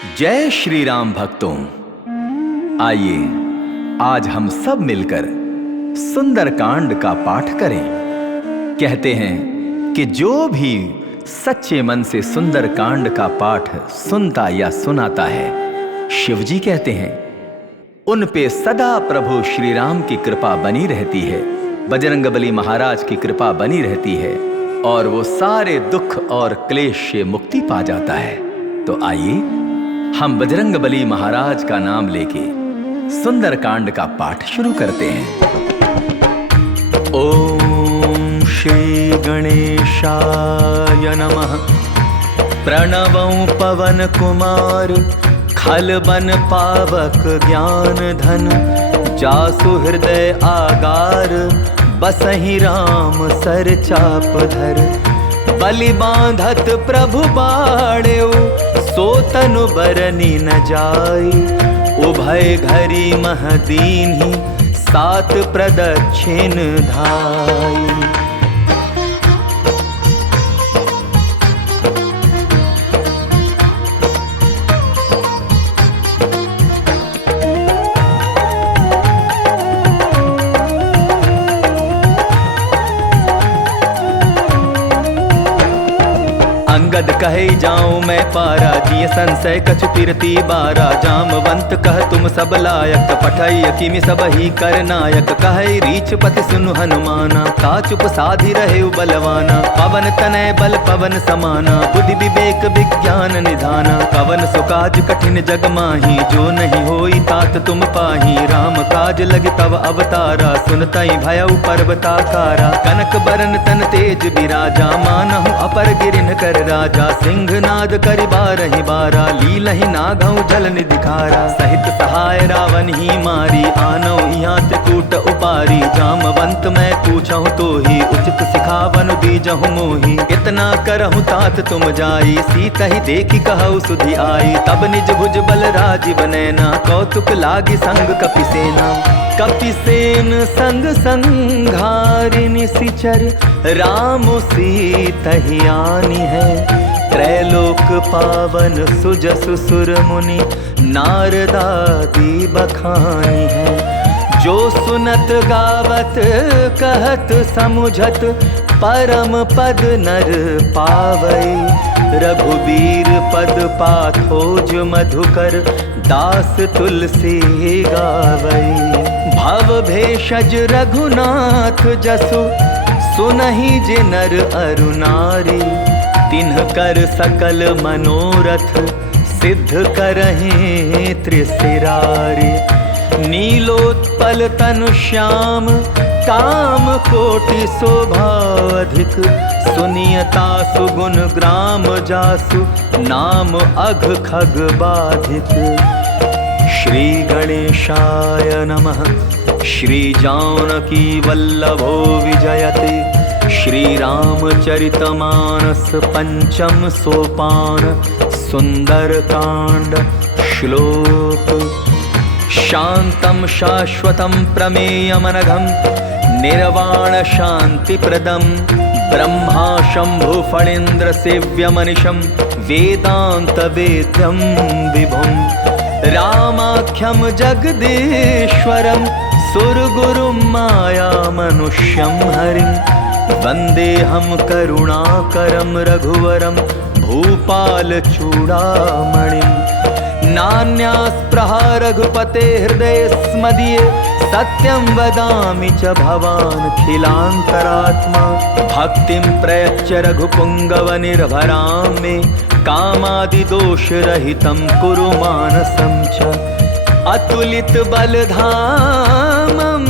जय श्री राम भक्तों, आइए आज हम सब मिलकर सुंदरकांड का पाठ करें। कहते हैं कि जो भी सच्चे मन से सुंदरकांड का पाठ सुनता या सुनाता है, शिव जी कहते हैं उन पे सदा प्रभु श्री राम की कृपा बनी रहती है, बजरंगबली महाराज की कृपा बनी रहती है और वो सारे दुख और क्लेश से मुक्ति पा जाता है। तो आइए हम बजरंगबली महाराज का नाम लेके सुंदरकांड का पाठ शुरू करते हैं। ओम श्री गणेशाय नमः। प्रणवं पवन कुमार खलबन पावक ज्ञान धन, जासु हृदय आगार बसहि राम सर चाप धर। बलि बांधत प्रभु बाड़ेउ सो तनु बरनी न जाई, उभय घरी मह दीन्हि सात प्रदक्षिण धाई। अंगद कहे जाऊं मैं पारा, जिय संशय कछु पिरती बारा। जामवंत कह तुम सब लायक, पठई किमि सब ही कर नायक। कहे रीछ पति सुनु हनुमाना, का चुप साधि रहे बलवाना। पवन तनय बल पवन समाना, बुद्धि विवेक विज्ञान निधाना। पवन सुकाज कठिन जग माही, जो नहीं होई तात तुम पाही। राम काज लगे तव अवतारा, सुनतई भयउ पर्वताकारा। कनक बरन तन तेज बिराजा, मानहु अपर गिरिन कर राजा। सिंहनाद करि बारहि बारा, लीलहि नागहु जल निधिखारा। सहित सहाय रावण ही मारी, आनौ यहाँ त्रिकूट उपारी। जामवंत मैं पूछहु तो ही, उचित सिखावनु दीजहु मोही। इतना करहु तात तुम जाई, सीतहि देखि कहु सुधि आई। तब निज भुज बल राजीव नैना, कौतुक लागी संग कपिसेना। कपिसेन संग संघारि निशिचर, राम सीतहि आनी है। त्रैलोक पावन सुजसु सुर मुनि, नारदादि बखानी है। जो सुनत गावत कहत समुझत, परम पद नर पावई। रघुबीर पद पाथोज मधुकर, दास तुलसी गावई। भव भेषज रघुनाथ जसु, सुनहि जे नर अरु नारी। तिन्ह कर सकल मनोरथ, सिद्ध करहि त्रिशिरारी। नीलोत्पल तनु श्याम, काम कोटि शोभा अधिक। सुनियता सुगुण ग्राम जासु, नाम अघ खग बाधिक। श्री गणेशाय नमः। श्री जानकी वल्लभो विजयते, श्री रामचरितमानस पंचम सोपान। सुंदरकांड श्लोक। शांतं शाश्वतं प्रमेयमनघं, निर्वाण शांतिप्रदं। ब्रह्मा शंभु फणीन्द्र सेव्यमनिशं, वेदांत वेद्यं विभुं। रामाख्यं जगदीश्वरं, सुरगुरुं माया मनुष्यं हरिं। वन्देऽहं करुणाकरं रघुवरं, भूपाल चूड़ामणिं। नान्यास्पृहा रघुपते हृदये स्मदीये, सत्यं वदामि च भवानखिलान्तरात्मा। भक्तिं प्रयच्छ रघुपुङ्गव निर्भरां मे, कामादिदोषरहितं कुरु मानसं च। अतुलित बलधामं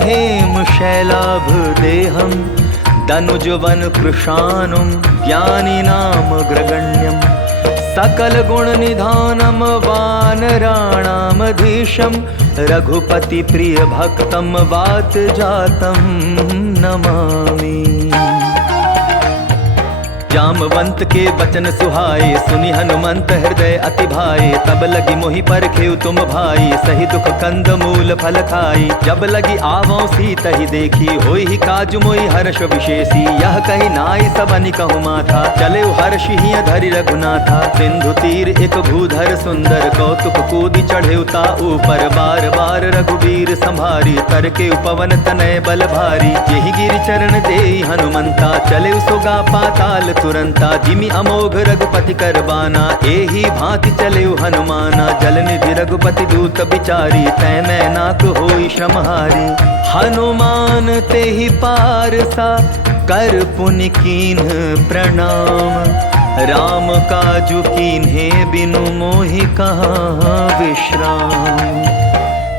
हेमशैलाभदेहं, दनुजवन कृशानुं ज्ञानिनामग्रगण्यं। सकल गुण निधानं वानराणामधीशं, रघुपति प्रिय भक्तं वात जातं नमामि। जामवंत के बचन सुहाए, सुनि हनुमंत हृदय अति भाए। तब लगी मोहि परखेउ तुम भाई, सही दुख कंद मूल फल खाई। जब लगी आवों सीत ही देखी, होई ही काजु मोहि हर्ष विशेषी। यह कही नाई सबनि कहु माथा, चले हर्ष ही धरि रघुनाथा। सिंधु तीर एक भूधर सुंदर, कौतुक कूदि चढ़े ता ऊपर। बार बार रघुबीर संभारी, तर के उपवन तनय बल भारी। यही गिरि चरण देई हनुमंता, चले सोगा पाताल तुरंता। जिमि अमोघ रघुपति कर बाना, एही भांति चले हनुमाना। जल निधि रघुपति दूत बिचारी, तै मैं नाक होई श्रमहारी। हनुमान तेहि पारसा, कर पुनि कीन्ह प्रणाम। राम काजु कीन्हे बिनु मोहि कहाँ विश्राम।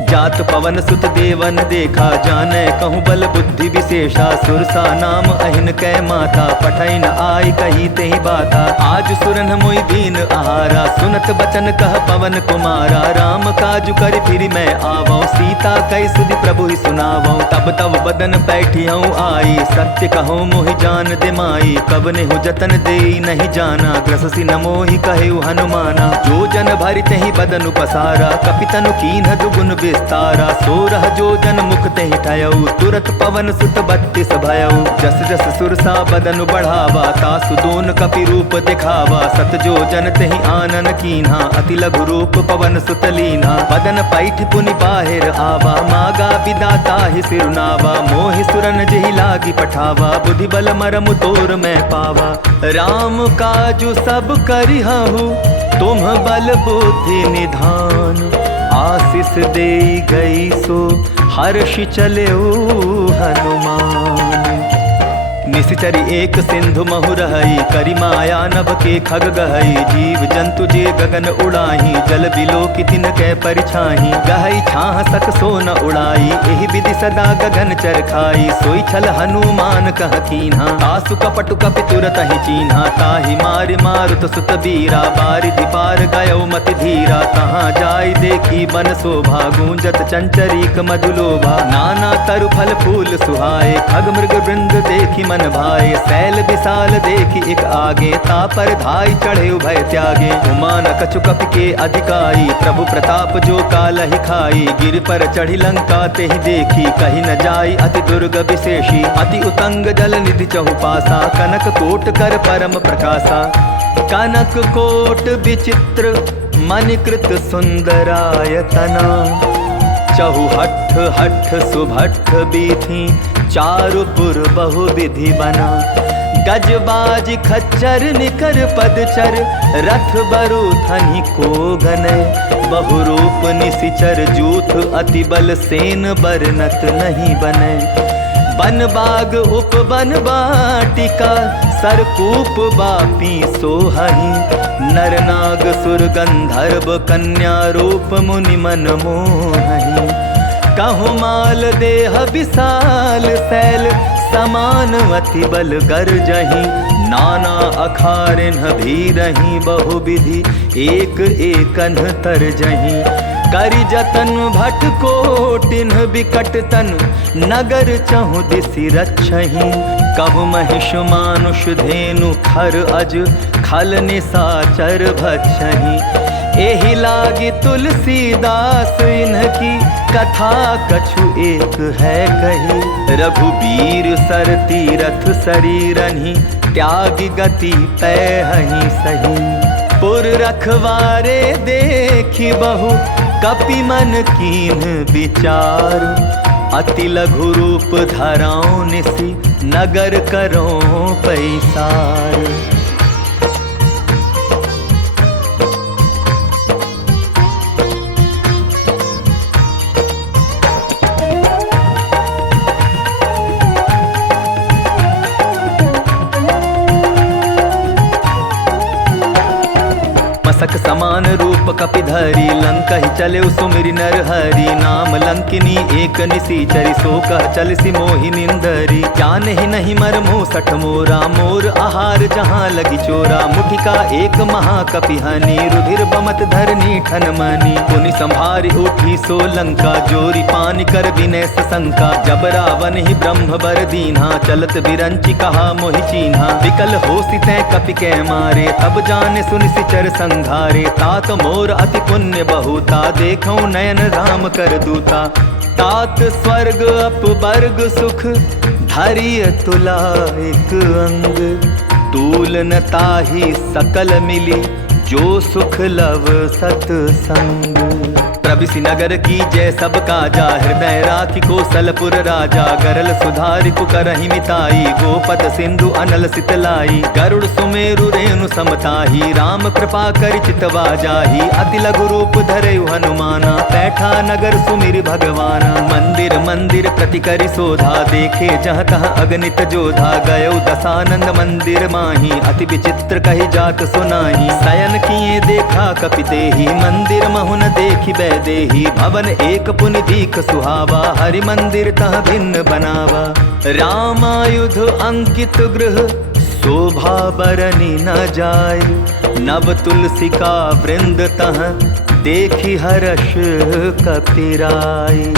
जात पवन सुत देवन देखा, जाने कहूँ बल बुद्धि विशेषा। सुरसा नाम अहिन कै माता, पठै न आई कही तेहि बाता। आज सुरन मोहि दीन आहारा, सुनत बचन कह पवन कुमारा। राम काजु करि फिरि मैं आवौ, सीता कहि सुधि प्रभु ही सुनावौ। तब तब बदन बैठियौ आई, सत्य कहूँ मोहि जान दे माई। कब नेहु जतन देई नहीं जाना, ग्रससि न मोहि कहेउ हनुमाना। जो जन भरि तेहि बदनु पसारा, कपितनु कीन्ह दुगुन विस्तारा। सोरह जो जन मुख तेहि ठयऊ, तुरत पवन सुत 32 भयऊ। जस जस सुरसा बदनु बढ़ावा, तासु दोन कपि रूप दिखावा। सत जो जन तेहि आनन कीन्हा, अति लघु रूप पवन सुत लीन्हा। बदन पैठ पुनि बाहिर आवा, मागा विदाता ही सिरुनावा। मोहि सुरन जेहि लागी पठावा, बुद्धि बल मरमु तोर मैं पावा। राम काजु सब करिहु, तुम बल बुद्धि निधान। आशीष देई गई सो, हर्ष चलेऊ हनुमान। निशिचरी एक सिंधु महु रहई, करि माया नभ के खग गहई। जीव जंतु जे गगन उड़ाही, जल बिलो की तिन कै परिछाही। गहई छाह सक सो न उड़ाई, एहि विधि सदा गगन चर खाई। सोई छल हनुमान कह कीन्हा, आसु कपटु कपि तुरत ही चीन्हा। ताहि मारि मारुत सुत बीरा, बारिधि पार गयो मति धीरा। तहाँ जाय देखी बन शोभा, गूंजत चंचरीक मधुलोभा। नाना तरु फल फूल सुहाए, खग मृग वृंद देखी मन भाए। शैल विशाल देखी एक आगे, तापर धाई चढ़े भय त्यागे। उमान कछु कपि के अधिकाई, प्रभु प्रताप जो कालहि खाई। गिर पर चढ़ी लंका तेहि देखी, कही न जाई अति दुर्ग विशेषी। अति उतंग जल निधि चहुपासा, कनक कोट कर परम प्रकाशा। कनक कोट विचित्र मणिकृत सुंदरायतना। चहुहठ हठ सुभठ बीथी, चारुपुर बहु विधि बना। गजबाज खच्चर निकर पदचर, रथ बरु थनि को गनय। बहुरूप निशिचर जूथ, अति बल सेन बरनत नहीं बनय। बन बाग उपवन बाटिका, सरकूप बापी सोहहि। नर नाग सुर गंधर्व, कन्या रूप मुनि मन मोहहि। कहु माल देह विशाल शैल, समान अति बल गर्जहि। नाना अखारिन भीरहि, बहु विधि एक एकन तरजहि। करि जतन भट कोटिन बिकट तन, नगर चहु दिसि रक्षहि। कहु महिष मानुष धेनु, खर अज खल निशाचर भक्षहि। एहि लागी तुलसीदास, इन्हकी कथा कछु एक है कही। रघुबीर सर तीरथ शरीरहि, त्यागी गति पैहि सही। पुर रखवारे देखी बहु, कपि मन कीन्ह विचार। अति लघु रूप धराओ निसि, नगर करो पैसार। मसक समा समान रूप कपिधरी लंका ही चले सुमिरि नर हरि नाम लंकिनी एक निसीचरी सो कह चलसी मोहि निंदरी ज्ञान ही नहीं मर मुँह सठ मोरा मोर आहार जहाँ लगी चोरा मुठिका एक महाकपि हनि रुधिर बमत धरनी ठन मनी पुनि संभारी उठी सो लंका जोरी पानी कर विनय सशंका जब रावण ही ब्रह्म बर दीन्हा चलत बिरंची कहा मोहि चीन्हा विकल हो सितै कपि कै मारे तब जाने सुनि सिचर संघारे तात मोर अति पुण्य बहुता देखौ नयन राम कर दूता तात स्वर्ग अपवर्ग सुख धरिय तुला एक अंग तूल न ताहि सकल मिली जो सुख लव सतसंग प्रभिसि नगर की जय सब काजा हृदय राखी कौशलपुर राजा गरल सुधारि कुकरहि मिताई गोपद सिंधु अनल सितलाई गरुड़ सुमेरु रेणु समताही राम कृपा करि चितवा जाही अति लघु रूप धरयु हनुमाना पैठा नगर सुमिरि भगवाना मंदिर मंदिर प्रति करि शोधा देखे जह तह अगणित जोधा गयो दसानंद मंदिर माही अति विचित्र कहि जात सुनाही शयन किए देखा कपितेहि मंदिर महुन देखि देही भवन एक पुनि दीख सुहावा हरि मंदिर तह भिन्न बनावा रामायुध अंकित गृह शोभा बरनी न जाय नव तुलसी का वृंद तह देखी हर्ष कपिराई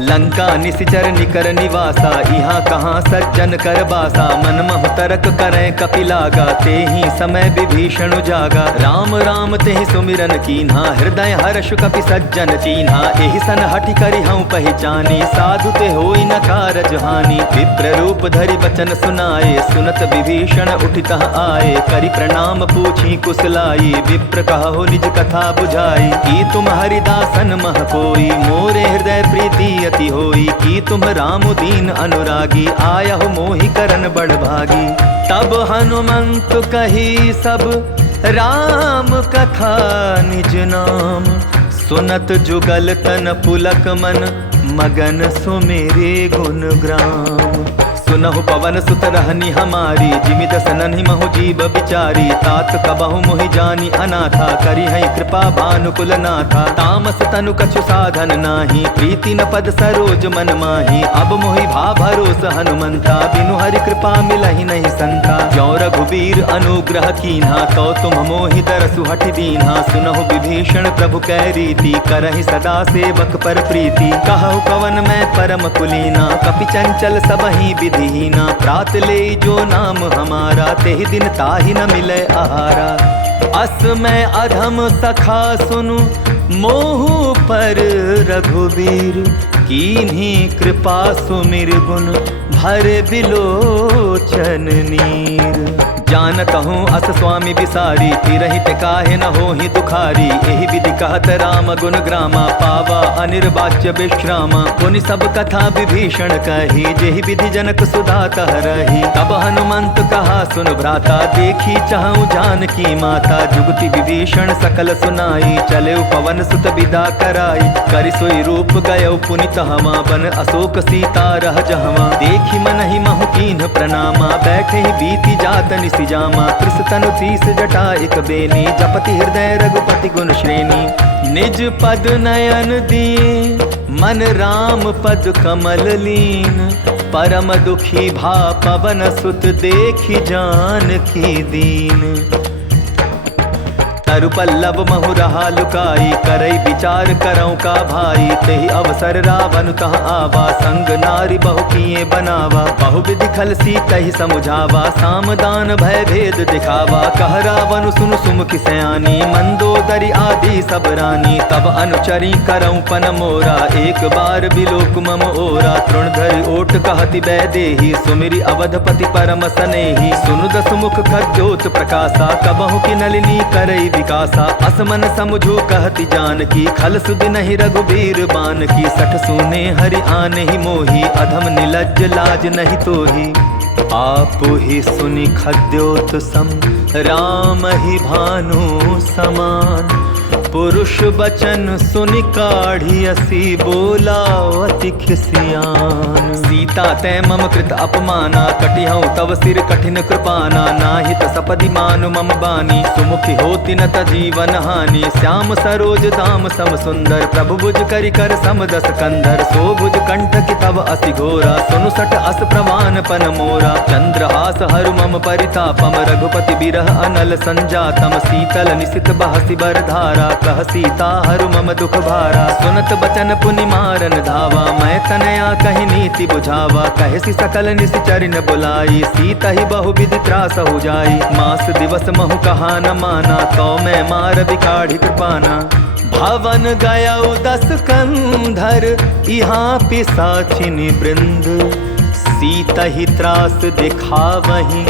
लंका निसिचर निकर निवासा यहाँ कहाँ सज्जन कर बासा मन महु तरक करें कपिलागा ते ही समय विभीषण जागा राम राम ते सुमिरन कीन्हा हृदय हर्ष कपि सज्जन चीन्हा एहि सन हठि करि हूँ पहचानी साधु ते होई न कारज हानि विप्र रूप धरि बचन सुनाए सुनत विभीषण उठितः आए करि प्रणाम पूछी कुशलाई विप्र कहो निज कथा बुझाई की तुम हरिदासन मह कोई मोरे हृदय प्रीति अति होई की तुम राम दीन अनुरागी आया हो मोहि करन बड़ भागी तब हनुमंत कही सब राम कथा निज नाम सुनत जुगल तन पुलक मन मगन सुमेरे गुण ग्राम सुनहु पवन सुत रहनी हमारी जिमि दसनहि महु जीव बिचारी तात कबहु मोहि जानी अनाथा करी है कृपा भानुकुल नाथा तामस तनु कछु साधन नाही प्रीति न पद सरोज मन माही अब मोहि भा भरोस हनुमंता बिनु हरि कृपा मिलहि नहीं संता जो रघुबीर अनुग्रह कीन्हा तो तुम मोहि दरसु हठि दीन्हा सुनहु विभीषण प्रभु कै रीति करहि सदा सेवक पर प्रीति कहु कवन मैं परम कुलीना कपि चंचल सबहि विधि दीना प्रात ले जो नाम हमारा तेहि दिन ताहि न मिले आहारा अस मैं अधम सखा सुनु मोहु पर रघुबीर कीन्ही कृपा सुमिर गुण भर बिलोचन नीर जानत हूँ अस स्वामी बिसारी फिरहि ते काहे न होहि दुखारी एहि विधि कहत राम गुण ग्रामा पावा अनिर्वाच्य विश्रामा पुनि सब कथा विभीषण कही जेहि विधि जनक सुधा तह रही तब हनुमंत कहा सुन भ्राता देखी चाहूँ जानकी माता जुगति विभीषण सकल सुनाई चले पवन सुत विदा कराई करि सोई रूप गयो पुनि तहवा बन अशोक सीता रह जहवा देखी मन ही महु कीन्ह प्रणामा बैठे ही बीती जात जामा कृष तनु तीस जटा एक बेनी जपति हृदय रघुपति गुण श्रेणी निज पद नयन दिए मन राम पद कमल लीन परम दुखी भा पवन सुत देखी जानकी दीन तरु पल्लव महु रहा लुकाई करई विचार करौ का भाई तेहि अवसर रावण तह आवा संग नारी बहु किए बनावा बहु विधि खल सीतहि समुझावा सामदान भय भेद दिखावा कह रावण सुन सुमुखि सयानी मंदोदरी आदि सब रानी तब अनुचरी करौ पन मोरा एक बार बिलोक मम ओरा तृणधरि ओट कहति बैदेही सुमिरि अवधपति परम सनेही सुनु दसमुख खद्योत प्रकाशा कबहु की नलिनी करई विकासा असमन समझो कहति जानकी खल सुध नहीं रघुबीर बान की सठ सुने हरि आने ही मोही अधम निलज्ज लाज नहीं तोही आप ही सुनि खद्योत सम राम ही भानु समान पुरुष बचन सुनि काढ़ी असी बोला अति खिसियान। सीता तै मम कृत अपमाना कटिहऊँ तव सिर कठिन कृपाना। नाहित सपदि मानु मम बानी सुमुखी होति न जीवन हानि। श्याम सरोज दाम सम सुंदर प्रभु भुज करि कर सम दस कंधर। सो भुज कंठ की तव अति घोरा सुनु सट अस प्रमाण पन मोरा। चंद्रहास हरु मम परितापम रघुपति बिरह अनल संजातम। शीतल निशित बहसी बर धारा कह सीता हरु मम दुख भारा। सुनत बचन पुनि मारन धावा मैं तनया कहि नीति बुझावा। कहसी सकल निशिचर न बुलाई सीता ही बहु विधि त्रास हो जाई। मास दिवस महु कहा न माना तो मैं मार बिकाढ़ी कृपाना। भवन गया 10 कंधर यहाँ पिसाचिनी वृंद। सीता ही त्रास दिखावहीं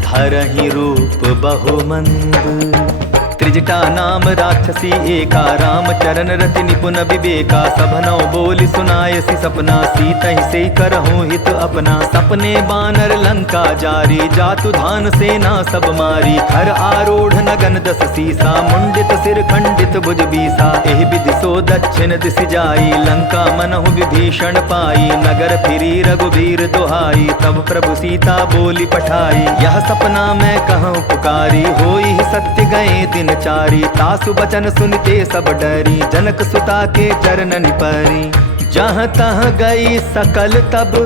धरहि रूप बहुमंद। त्रिजटा नाम राक्षसी एका राम चरण रति निपुण विवेका। सभनौ बोली सुनायसी सपना सीता ही से करहूँ हित अपना। सपने बानर लंका जारी जातु धान सेना सब मारी। खर आरूढ़ नगन 10 सीसा मुंडित सिर खंडित भुज बीसा। एहि विधि सो दक्षिण दिशि जाई लंका मनहु विभीषण पाई। नगर फिरी रघुबीर दुहाई तब प्रभु सीता बोली पठाई। यह सपना मैं कहूँ पुकारी होई सत्य गए दिन चारी। तासु बचन सुनते सब डरी जनक सुता के चरण निपरी। जहाँ तहाँ गई सकल तब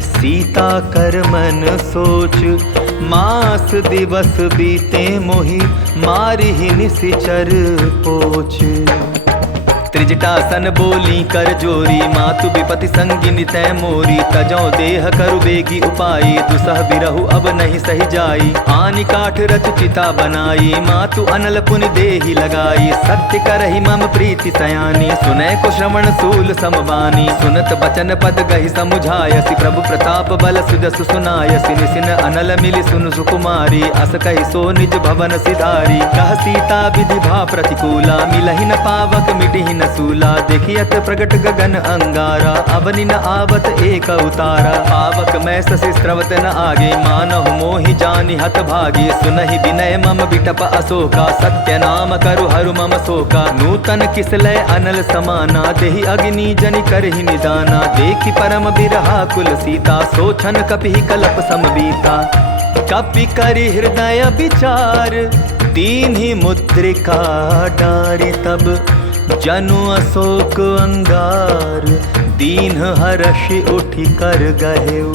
सीता कर मन सोच। मास दिवस बीते मोहि मारी ही निशिचर पोच। त्रिजटासन बोली कर जोरी मातु विपति संगिनी तै मोरी। तजौ देह करु बेगी उपाई दुसह बिरहु अब नहीं सही जाई। आनि काठ रच चिता बनाई मातु अनल पुनि देहि लगाई। सत्य करहि मम प्रीति सयानी सुनै को श्रवण सूल समबानी। सुनत बचन पद गहि समुझायसि प्रभु प्रताप बल सुजसु सुनायसि। निसिन अनल मिलि सुनु सुकुमारी अस कहि सो निज भवन सिधारी। कह सीता विधि भा प्रतिकूला मिलहि न पावक मिटिहि न सूला। देखियत प्रगट गगन अंगारा अवनि न आवत एक उतारा। पावक मैं ससि स्रवत न आगे मानहु मोहि जानि हत भागी। सुनहि विनय मम बिटप अशोका सत्य नाम करु हरु मम शोका। नूतन किसलय अनल समाना देहि अग्नि जनि करहि निदाना। देखि परम बिरहा कुल सीता सोचन कपिहि कलप समबीता। कपि करि हृदय विचार दीन्हि मुद्रिका डारि। तब जनु अशोक अंगार दीन हर्षि उठि कर गहेउ।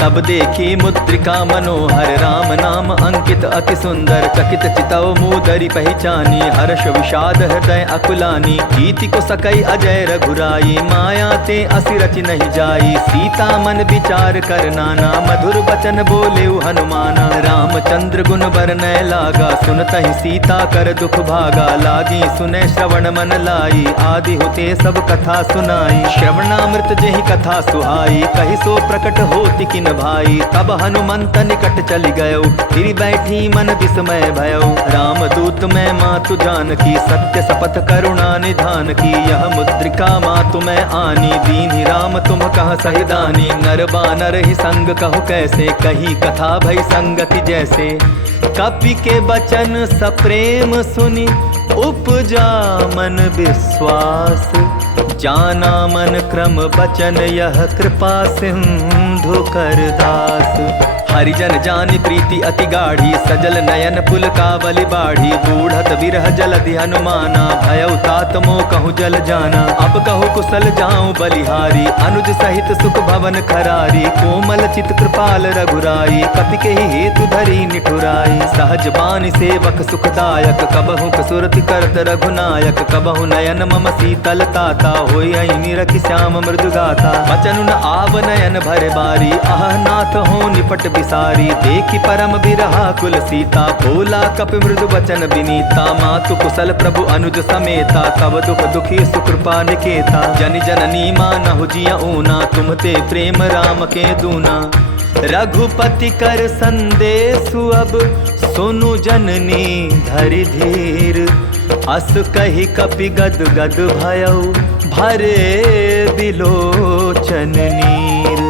तब देखी मुद्रिका मनोहर राम नाम अंकित अति सुंदर। चकित चितौ मूदरि पहचानी हर्ष विषाद हृदय अकुलानी। कीति को सकई अजय रघुराई माया ते असि रचि नहीं जाई। सीता मन विचार कर नाना मधुर बचन बोलेउ हनुमाना। रामचंद्र गुण बरनय लागा सुनतहि सीता कर दुख भागा। लागी सुने श्रवण मन लाई आदि होते सब कथा सुनाई। श्रवणामृत जेहि कथा सुहाई कहि सो प्रकट होति किन भाई। तब हनुमंत निकट चली गयो फिर बैठी मन विस्मय भयो। राम दूत मैं मातु जानकी सत्य सपथ करुणा निधान की। यह मुद्रिका मातु मैं आनी दीन्हि राम तुम कह सहि दानी। नर बानर ही संग कहु कैसे कही कथा भई संगति जैसे। कपि के बचन सप्रेम सुनि उपजा मन विश्वास। जाना मन क्रम बचन यह कृपा सिंधु कर दास। हरिजन जानि प्रीति अति गाढ़ी सजल नयन पुल कावली बाढ़ी। बूढ़त बिरह जलधि हनुमाना भयउ तात मोह कहूँ जल जाना। अब कहूँ कुशल जाऊँ बलिहारी अनुज सहित सुख भवन खरारी। कोमल चित कृपाल रघुराई कपि के ही हेतु धरी निठुराई। सहज बानी सेवक सुखदायक कबहु कसुरति करत रघुनायक। कबहु नयन मम शीतल ताता होई निरखि श्याम मृदु गाथा। बचनु न आव नयन भरे बारी आह नाथ हो निपट सारी। देखी परम बिरहा कुल सीता बोला कपि मृदु बचन विनीता। मातु कुशल प्रभु अनुज समेता तब दुख दुखी सुकृपा निकेता। जनि जननी मानहु जिया ऊना तुम ते प्रेम राम के दूना। रघुपति कर संदेशु अब सुनु जननी धरि धीर। अस कहि कपि गद गद भयउ भरे बिलोचन नीर।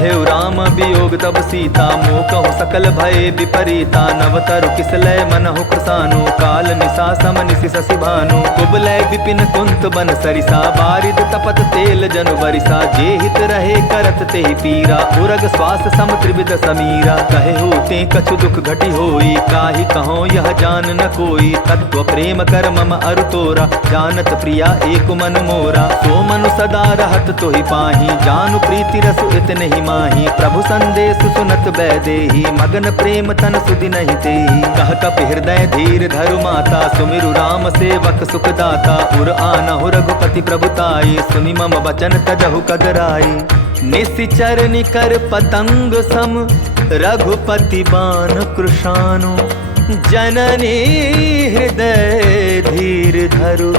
कहे राम वियोग तब सीता, मोह कहु सकल भय विपरीता। नवतरु किसलय मनहु कृसानु, काल निशा सम निशि शशि भानु। कुबलय विपिन कुंत बन सरिसा, बारिद तपत तेल जनु बरिसा। जे हित रहे करत तेहि पीरा, उरग श्वास सम त्रिविध समीरा। कहे होते कछु दुख घटी होई, काहि कहो यह जान न कोई। तत्व प्रेम कर मम अरु तोरा, जानत प्रिया एक मन मोरा। सो मनु सदा रहत तोहि पाही, जानु प्रीति रसु इतने ही माही। प्रभु संदेश सुनत बैदेही, मगन प्रेम तन सुधि नहीं तेही। कह कपि हृदय धीर धरु माता, सुमिरु राम सेवक सुख दाता। उर आनहु रघुपति प्रभुताई, सुनि मम वचन तजहु कगराई। निशिचर निकर पतंग सम, रघुपति बान कृशानु। जननी हृदय धीर धरु,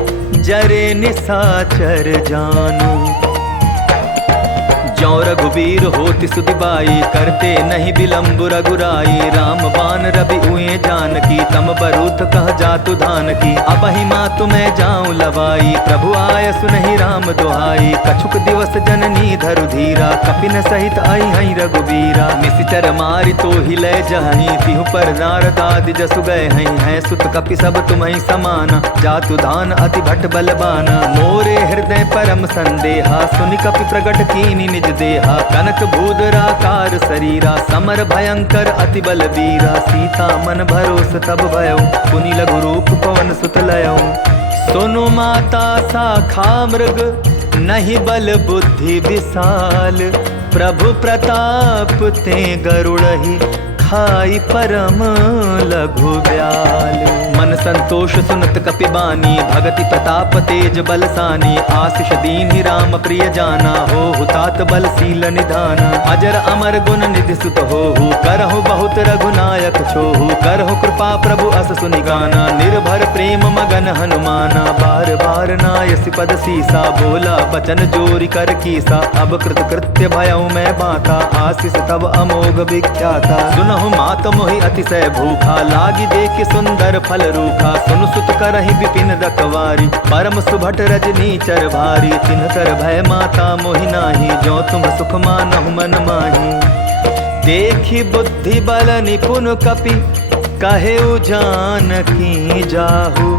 जरे निशाचर जानु। ज्यों रघुबीर होति सुधि बाई, करते नहीं विलम्ब रघुराई। राम बान रवि उए जानकी, तम बरूथ कह जातु धान की। अबहि मातु मैं जाऊं लवाई, प्रभु आय सुनहि राम दुहाई। कछुक दिवस जननी धरु धीरा, कपिन सहित आई हई रघुबीरा। निशिचर मारि तो ही लय जहई, तिहु पर नारद आदि जसु गए हई। है सुत कपि सब तुम्हि समाना, जातु धान अति भट बलबाना। मोरे हृदय परम संदेहा, सुनि कपि प्रगट कीनि निज देहा। कनक भूधराकार शरीरा, समर भयंकर अति बलवीरा। सीता मन भरोस तब भयउ, पुनि लघु रूप पवन सुत लयउ। सुनु माता शाखा मृग, नहीं बल बुद्धि विशाल। प्रभु प्रताप ते गरुड़हि, खाई परम लघु ब्याल। मन संतोष सुनत कपि बानी, भगति प्रताप तेज बलसानी। आशीष दीन्हि राम प्रिय जाना, हो हुतात बलशील निधाना। अजर अमर गुण निधि सुत होहु, करहु बहुत रघुनायक छोहु। करहु कृपा प्रभु अस सुनि गाना, निर्भर प्रेम मगन हनुमाना। बार बार नायसि पद सीसा, बोला बचन जोरि कर कीसा। अब कृत कृत्य भयउ मैं बाता, आशीष तब अमोघ विख्याता। सुनहु मात मोहि अतिशय भूखा, लागी देख सुंदर फल रूखा। सुन सुत करहि विपिन रखवारी, परम सुभट रजनी चर भारी। तिनकर भय माता मोहि नाही, जो तुम सुख मानहु मन माही। देखी बुद्धि बल निपुन कपि, कहेउ जानकी जाहु।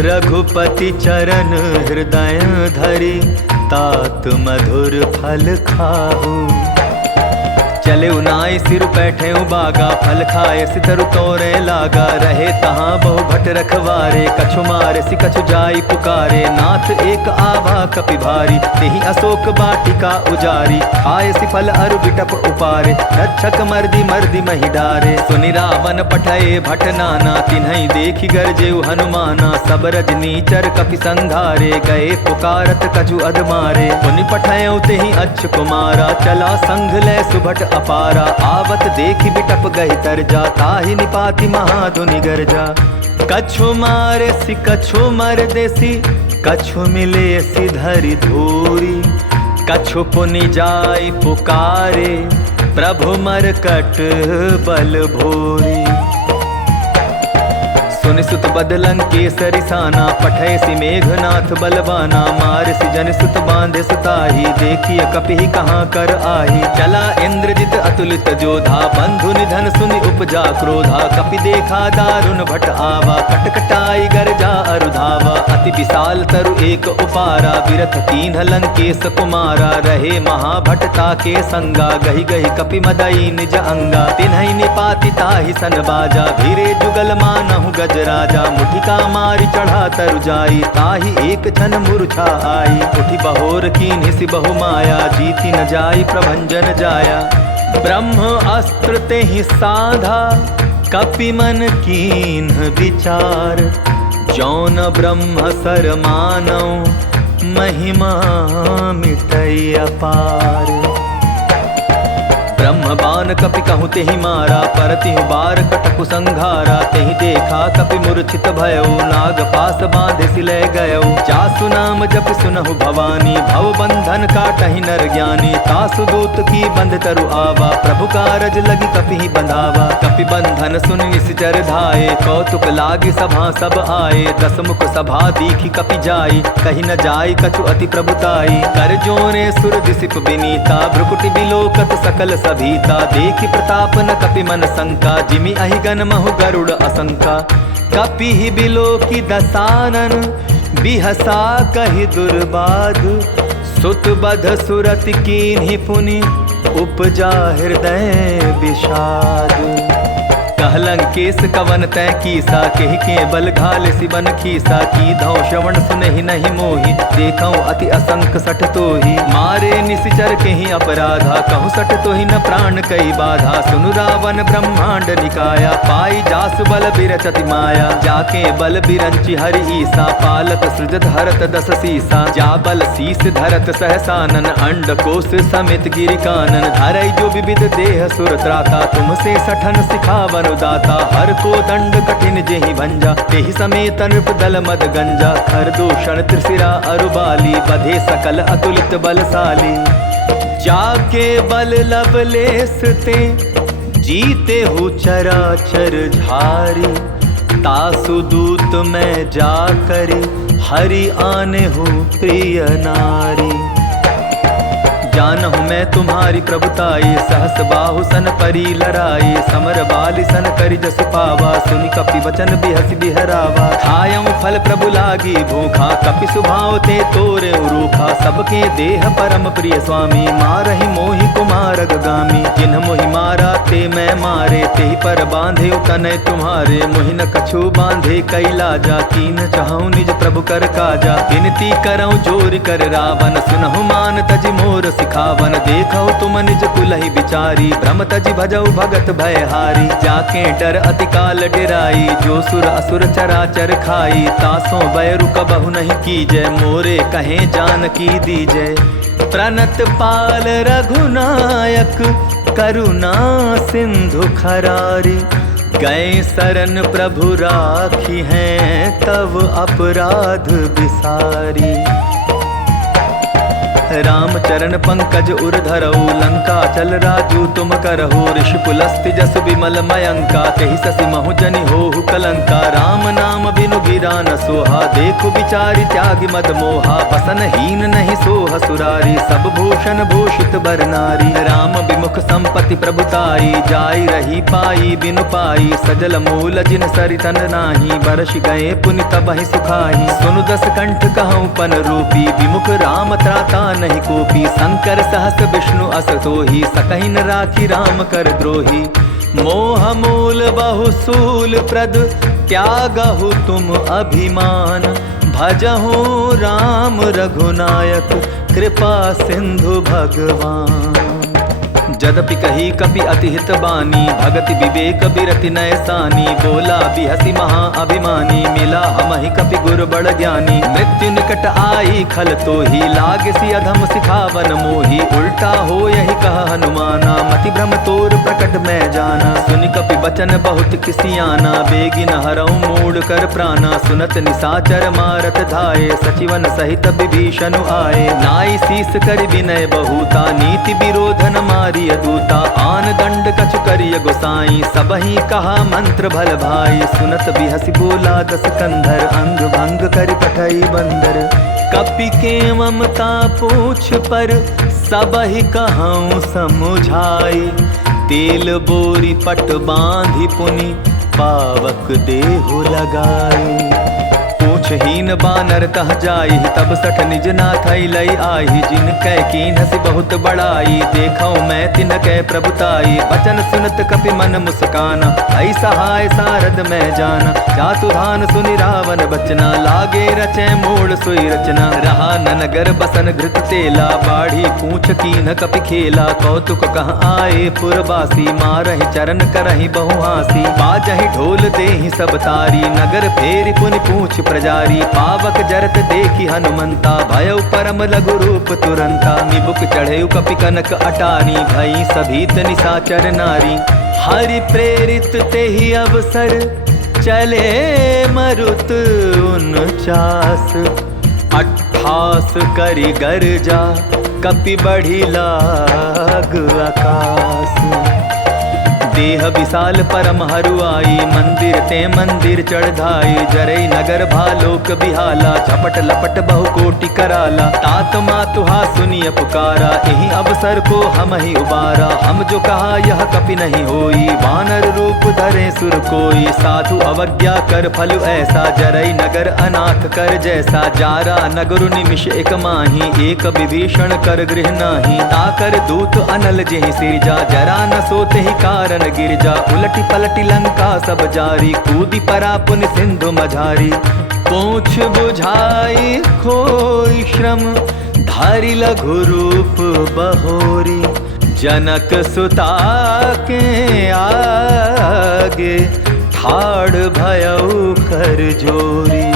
रघुपति चरण हृदय धरि, तात मधुर फल खाहु। चले उनाई सिर बैठे बागा, फल खाए सितरु तोरे लागा। रहे तहाँ बहु भट रखवारे, कछु मारे सि कछु जाई पुकारे। नाथ एक आभा कपि भारी, तेहि अशोक बाटिका उजारी। खाए सि फल अरु बिटप उपारे, रक्षक मर्दी मर्दी महि डारे। सुनि रावण पठये भट नाना, तिन्हई देखि गरजेउ हनुमाना। सब रजनीचर कपि संघारे, गए पुकारत कछु अधमारे। पुनि पठयउ तेहि अच्छ कुमारा, चला संघ लय सुभट अपारा। आवत देखि बिटप गहि तरजा, ताहि निपाति महाधुनि गरजा। कछु मारे सि कछु मर देसी, कछु मिले सि धरि धूरी। कछु पुनि जाय पुकारे, प्रभु मरकट बल भोरी। सुनि सुत बदलन केसरि साना, पठय सि मेघनाथ बलवाना। मार सि जन सुत बांधे सुताही, देखिए कपिहि कहाँ कर आही। चला इंद्रजित अतुलित जोधा, बंधु निधन सुनि उपजा क्रोधा। कपि देखा दारुण भट आवा, कटकटाई गरजा अरुधावा। अति विशाल तरु एक उपारा, विरथ कीन्ह लंकेश कुमारा। रहे महाभटता के संगा, गहि गहि कपि मदई निज अंगा। तिन्हई निपाति ताहि सन बाजा, भीरे जुगल मानहु गज राजा। मुठिका मारि चढ़ा तरु जाई, ताहि एक क्षण मूर्छा आई। उठि बहोर कीन्हि सि बहु माया, जीति न जाई प्रभंजन जाया। ब्रह्म अस्त्र तेहि साधा, कपि मन कीन्ह विचार। जौन ब्रह्म सर मानौ, महिमा मिटै अपार। ब्रह्म बाण कपि कहूँ तेहि मारा, परतिहु बार कटकु संघारा। तेहि देखा कपि मूर्छित भयो, नाग पास बांधे सिलय गयो। जासु नाम जप सुनहु भवानी, भव बंधन काटहि नर ज्ञानी। तासु दूत की बंध तरु आवा, प्रभु कारज लगी कपि ही बंधावा। कपि बंधन सुन निश्चर धाये, कौतुक लागी सभा सब आए। दस मुख सभा दीखी कपि जाई, कही न जाई कछु अति प्रभुताई। कर जोरे सुर दिसिप बिनीता, भ्रुकुटि बिलोकत सकल सभीता। देखि प्रताप न कपि मन शंका, जिमि अहिगन महु गरुड़ असंका। कपि ही बिलोकि दसानन, बिहसा कहि दुर्बाध। सुत बध सुरति कीन्हि पुनि, उपजा हृदय विषाद। कहलं केस कवन तै कीसा, केहि के बल घाल सिबन खीसा। की धौ श्रवण सुनहि नहीं मोहि, देखौ अति असंक सठ तोहि। मारे निशिचर केहि अपराधा, कहूँ सठ तोहि न प्राण कई बाधा। सुनु रावण ब्रह्मांड निकाया, पाई जासु बल बिरचति माया। जाके बल बिरंचि हरि ईसा, पालत सृजत हरत दस सीसा। जा बल शीस धरत सहसानन, अंड कोश समेत गिरि कानन। धरई जो विविध देह सुर त्राता, तुमसे सठन सिखावन दाता। हर को दंड कठिन जेहि भंजा, तेहि समेत नृप दल मद गंजा। खर दूषण त्रिशिरा अरुबाली, बधे सकल अतुलित बलशाली। जाके बल लवलेस ते, जीते हु चराचर झारी। तासु दूत में जाकर, हरि आने हूँ प्रिय नारी। जानहु मैं तुम्हारी प्रभुताई, सहस बाहु सन परी लराई। समर बाली सन करि जसु पावा, सुनि कपि वचन बिहसि बिहरावा। खायऊ फल प्रभु लागी भूखा, कपि सुभाव ते तोरे रूखा। सबके देह परम प्रिय स्वामी, मारहि मोहि कुमार गामी। जिन्ह मोहि मारा ते मैं मारे, तेहि पर बांधे तनय तुम्हारे। मोहि न कछु बांधे कैलाजा, कीन चाहूँ निज प्रभु कर काजा। विनती करऊँ जोर कर रावण, सुनहु मान तजि मोर खावन। देखो तुम निज कुलहि विचारी, भ्रम तजि भजऊ भगत भयहारी। जाके डर अति काल डेराई, जो सुर असुर चराचर खाई। तासों बैरु कबहु नहीं कीजय, मोरे कहे जानकी दीजय। प्रणत पाल रघुनायक, करुणा सिंधु खरारी। गए शरण प्रभु राखी हैं, तव अपराध बिसारी। राम चरण पंकज उर धरऊ, लंका चल राजू तुम करहु। ऋषि पुलस्ति जसु विमल मयंका, तेहि ससि महु जनि होहु कलंका। राम नाम बिनु गिरा न सोहा, देखु विचारि त्यागि मद मोहा। बसन हीन नहीं सोह सुरारी, सब भूषण भूषित बर नारी। राम विमुख संपत्ति प्रभुताई, जाई रही पाई बिनु पाई। सजल मूल जिन सरितन नाही, बरस गए पुनि तबहि सुखाई। सुनु दस कंठ कहूँ पन रूपी, विमुख राम त्राता नहीं कोपी। शंकर सहस विष्णु अस तोहि, सकहि न राखी राम कर द्रोही। मोह मूल बहु सूल प्रद, त्यागहु तुम अभिमान। भजहु राम रघुनायक, कृपा सिंधु भगवान। जदपि कही कपि अति हित बानी, भगति विवेक बिरति नय सानी। बोला बिहसी महा अभिमानी, मिला हमहि कपि गुर बड़ ज्ञानी। मृत्यु निकट आई खल तोहि, लागसी अधम सिखावन मोहि। उल्टा हो यही कह हनुमाना, मति भ्रम तोर प्रकट मैं जाना। सुनि कपि बचन बहुत किसियाना, बेगिन हरऊ मूड कर प्राणा। सुनत निसाचर मारत धाये, सचिवन सहित विभीषण आए। नाई शीस कर विनय बहुता, नीति विरोधन मारी दूता। आन दंड कछु करिय गोसाई, सबहि कहा मंत्र भल भाई। सुनत बिहसी बोला दस कंधर, अंग भंग करि पठई बंदर। कपि के ममता पूछ पर, सबहि कहूँ समुझाई। तेल बोरी पट बांधि पुनि, पावक देहु लगाई। पूछहीन बानर तह जाई, तब सठ निज नाथ लई आई। जिन कै कीन्हसि बहुत बड़ाई, देखौ मैं तिन कै प्रभुताई। बचन सुनत कपि मन मुस्काना, ऐ सहाय सारद मैं जाना। जातु धान सुनि रावण बचना, लागे रचै मूल सोई रचना। रहा न नगर बसन घृत तेला, बाढ़ी पूछ कीन्ह कपि खेला। कौतुक कह आए पुरवासी, मारहि चरण करहि बहु हासी। बाजहि ढोल देहि सब तारी, नगर फेरि पुनि पूछ प्रजा अटारी। पावक जरत देखी हनुमंता, भयउ परम लघु रूप तुरंता। निबुक चढ़े कपि कनक अटारी, भई सभीत निशाचर नारी। हरि प्रेरित तेहि अवसर, चले मरुत 49। 28 करि गर्जा, कपि बढ़ी लाग आकाश। देह विशाल परम हरुआई, मंदिर ते मंदिर चढ़ाई। जरई नगर भालोक बिहाला, झपट लपट बहु कोटि कराला। तात मातुहा सुनिय पुकारा, यही अवसर को हम ही उबारा। हम जो कहा यह कपि नहीं होई, वानर रूप धरे सुर कोई। साधु अवज्ञा कर फल ऐसा, जरई नगर अनाथ कर जैसा। जारा नगर निमिष एक माही, एक विभीषण कर गृह नाही। ताकर दूत अनल जेहि सिरजा, जरा न सोते ही कारण गिरजा। उलटी पलटी लंका सब जारी, कूदी परा पुन सिंधु मझारी। पूछ बुझाई खोई श्रम, धारी लघु रूप बहोरी। जनक सुता के आगे, ठाड़ भयउ कर जोरी।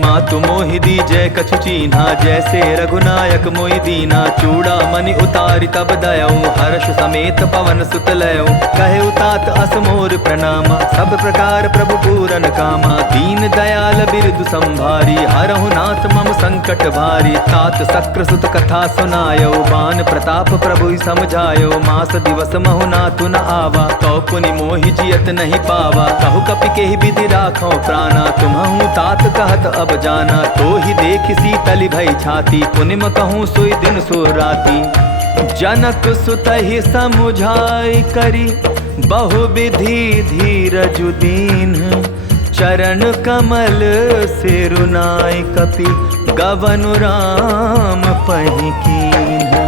मातु मोहि दीजै कछु चीन्हा, जैसे रघुनायक मोहि दीना। चूड़ा मणि उतारि तब दयऊ, हर्ष समेत पवन सुत लयऊ। कहे तात अस मोर प्रणामा, सब प्रकार प्रभु पूरन कामा। दीन दयाल बिरदु संभारी, हरहु नाथ मम संकट भारी। तात सक्र सुत कथा सुनायो, बान प्रताप प्रभु समझायो। मास दिवस महु नाथु न आवा, तो पुनि मोहि जियत नहीं पावा। कहु कपि केहि विधि राखो प्राणा, तुम्हु तात कहत अब जाना। तो ही देख शीतल भई छाती, पुनिम कहूँ सोई दिन सो राती। जनक सुतहि समुझाई करी, बहु विधि धीरज दीन। चरण कमल सिरुनाई, कपि गवनु राम पहि कीन्ह।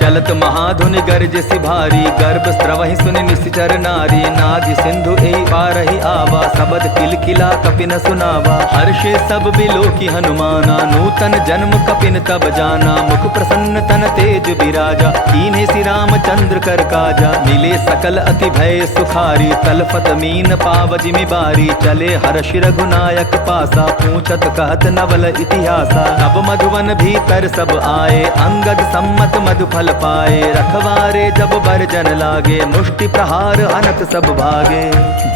चलत महाधुनि गर्ज सिभारी, गर्भ स्त्रवहि सुनि निश्चर नारी। नादि सिंधु एहि पारहि आवा, सबद किलकिला कपिन सुनावा। हर्षे सब बिलोकी हनुमाना, नूतन जन्म कपिन तब जाना। मुख प्रसन्न तन तेज बिराजा, कीन्हे श्री रामचंद्र कर काजा। मिले सकल अति भय सुखारी, तलफत मीन पाव जिमि बारी। चले हर्षि रघुनायक पासा, पूछत कहत नवल इतिहासा। तब मधुवन भीतर सब आए, अंगद सम्मत मधुफल पाए। रखवारे जब बरजन लागे, मुष्टि प्रहार अनत सब भागे।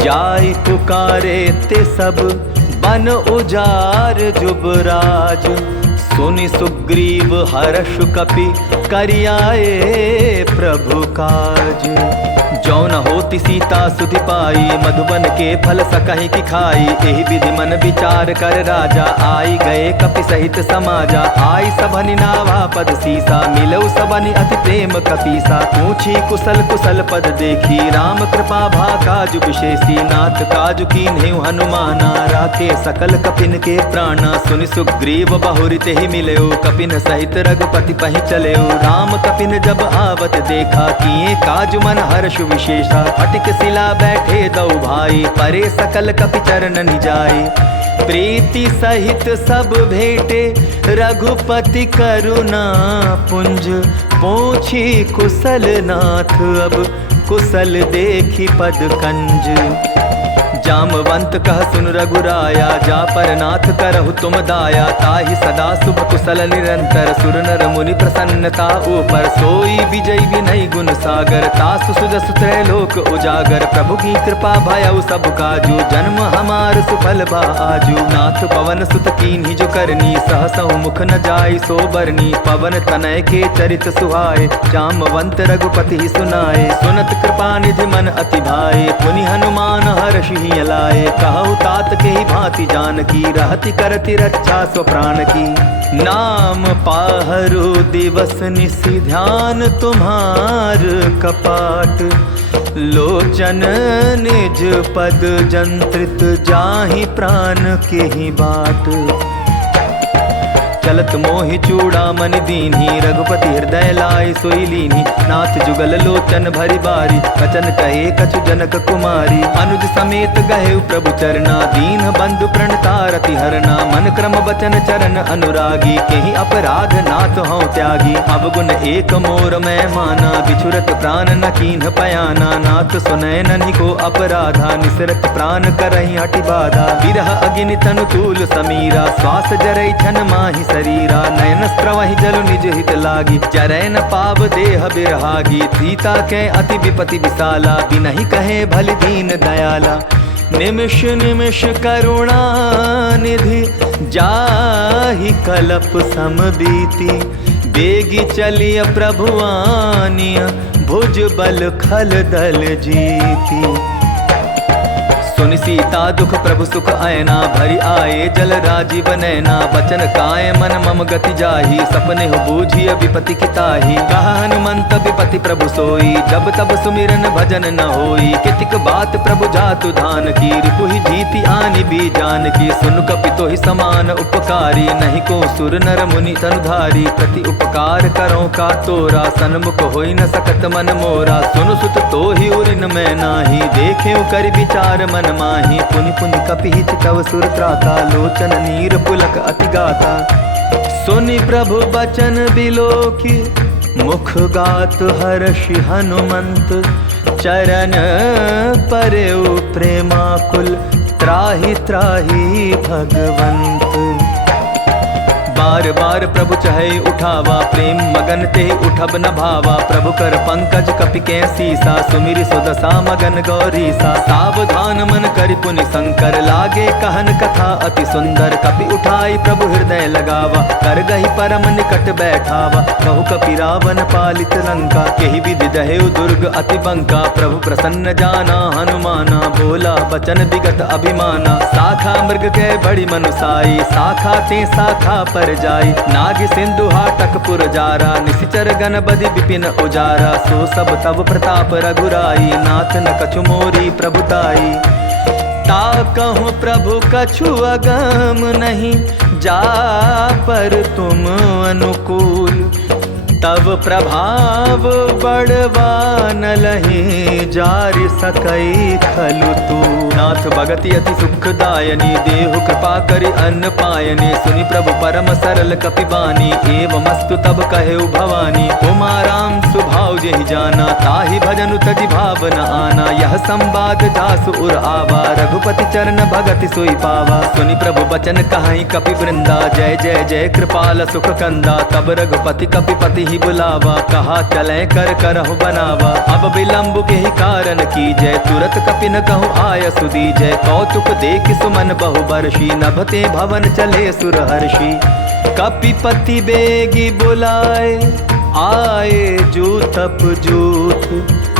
जाय पुकारे ते सब, बन उजार जुबराज। सुनि सुग्रीव हर्ष कपि, करियाए प्रभु काज। जौन होती सीता सुधि पाई, मधुबन के फल सकहि की खाई। एहि विधि मन विचार कर राजा, आई गए कपि सहित समाजा। आई सबनि नावा पद सीसा, मिलऊ सबनि अति प्रेम कपीसा। पूछी कुशल कुशल पद देखी, राम कृपा भा काजु विशेषी। नाथ काजु कीन्हेउ हनुमाना, राखे सकल कपिन के प्राणा। सुनि सुग्रीव बहुरि तेहि मिलयो, कपिन सहित रघुपति पहि चलयो। राम कपिन जब आवत देखा, किए काजु मन हर्ष विशेषा। फटिक शिला बैठे दौ भाई, परे सकल कपि चरण निजाई। प्रीति सहित सब भेटे, रघुपति करुणा पुंज। पूछी कुशल नाथ, अब कुशल देखी पद कंज। जामवंत कह सुन रघुराया, जा पर नाथ करहु तुम दाया। ताहि सदा शुभ कुशल निरंतर, सुर नर मुनि प्रसन्नता ऊपर। सोई विजय विनय गुण सागर, तासु सुजसु त्रैलोक उजागर। प्रभु की कृपा भयउ सब काजू, जन्म हमार सुफल बा आजू। नाथ पवन सुत कीन्हि जो करनी, सहसहु मुख न जाय सो बरनी। पवन तनय के चरित सुहाए, जामवंत रघुपति सुनाए। सुनत कृपा निधि मन अति भाए, पुनि हनुमान हर्षि लाए। कहु तात के ही भांति जानकी, रहति करति रक्षा स्व प्राण की। नाम पाहरु दिवस निशि, ध्यान तुम्हार कपाट। लोचन निज पद जंत्रित, जाहि प्राण के ही बाट। चलत मोहि चूड़ामणि दीन्ही, रघुपति हृदय लाय सोई लीन्ही। नाथ जुगल लोचन भरि बारी, वचन कहे कछु जनक कुमारी। अनुज समेत गहे प्रभु चरना, दीन बंधु प्रणतारति हरना। मन क्रम बचन चरण अनुरागी, केहि अपराध नाथ हूँ त्यागी। अवगुण एक मोर मैं माना, बिछुरत प्राण न कीन्ह पयाना। नाथ सुनय ननि को अपराधा, निसरत प्राण करहि हटि बाधा। विरह अग्नि तनु तूल समीरा, श्वास जरै छन माहि शरीरा। नयन स्त्रवहि जल निज हित लागी, जरै न पाव देह बिरहागी। सीता के अति विपति विशाला, बिनहि कहे भलि दीन दयाला। निमिष निमिष करुणा निधि, जाहि कलप सम बीती। बेगी चलिय प्रभु आनिय, भुज बल खल दल जीती। सुनि सीता दुख प्रभु सुख आयना, भरि आए जल राजीव नैना। बचन काय मन मम गति जाही, सपने हो बूझिय विपति किताही। कहा हनुमंत विपति प्रभु सोई, जब तब सुमिरन भजन न होई। कितिक बात प्रभु जातु धान की, रिपुहि जीति आनि भी जान की। सुन कपितो ही समान उपकारी, नहीं को सुर नर मुनि तनुधारी। प्रति उपकार करो का तोरा, सन्मुख होई न सकत मन मोरा। सुनु सुत तो ही उरिन मैं नाही, देखे कर विचार मन माही। पुनि पुनि कपिहि चितव सुर त्राता, लोचन नीर पुलक अति गाता। सुनि प्रभु बचन बिलोकी, मुख गात हर्षि हनुमंत। चरण परेउ प्रेमाकुल, त्राहि त्राहि भगवंत। बार बार प्रभु चहे उठावा, प्रेम मगन ते उठब न भावा। प्रभु कर पंकज कपि के सीसा, सुमिर सुदशा मगन गौरीसा। सावधान मन करि पुनि शंकर, लागे कहन कथा अति सुंदर। कपि उठाई प्रभु हृदय लगावा, कर गही परम निकट बैठावा। कहु कपि रावण पालित लंका, केहि विधि दहेउ दुर्ग अति बंका। प्रभु प्रसन्न जाना हनुमाना, बोला बचन विगत अभिमाना। साखा मृग के बड़ी मनुसाई, शाखा ते शाखा पर जाई। नाग सिंधु हाटक पुर जारा, निशिचर गण बदि विपिन उजारा। सो सब तब प्रताप रघुराई, नाथ न कछु मोरी प्रभुताई। ता कहूँ प्रभु कछु अगम नहीं, जा पर तुम अनुकूल। तब प्रभाव बड़वा न लही, जारि सकई खलु तू। नाथ भगति अति सुखदायनी, देहु कृपा करि अन्न पायनी। सुनि प्रभु परम सरल कपि बानी, एवमस्तु तब कहेउ भवानी। उमा राम सुभाव जेहि जाना, ताहि भजनु तजि भाव न आना। यह संवाद जासु उर आवा, रघुपति चरण भगति सोई पावा। सुनि प्रभु बचन कहाई कपि वृंदा, जय जय जय कृपाल सुख कंदा। तब रघुपति कपिपति बुलावा, कहा चले कर करहु बनावा। अब विलंब के ही कारण की जय, तुरत कपि न कहु आय सुदी जय। कौतुक देख सुमन बहु बरषी, नभते भवन चले सुर हर्षि। कपिपति बेगी बुलाए, आए जूतप जूथ।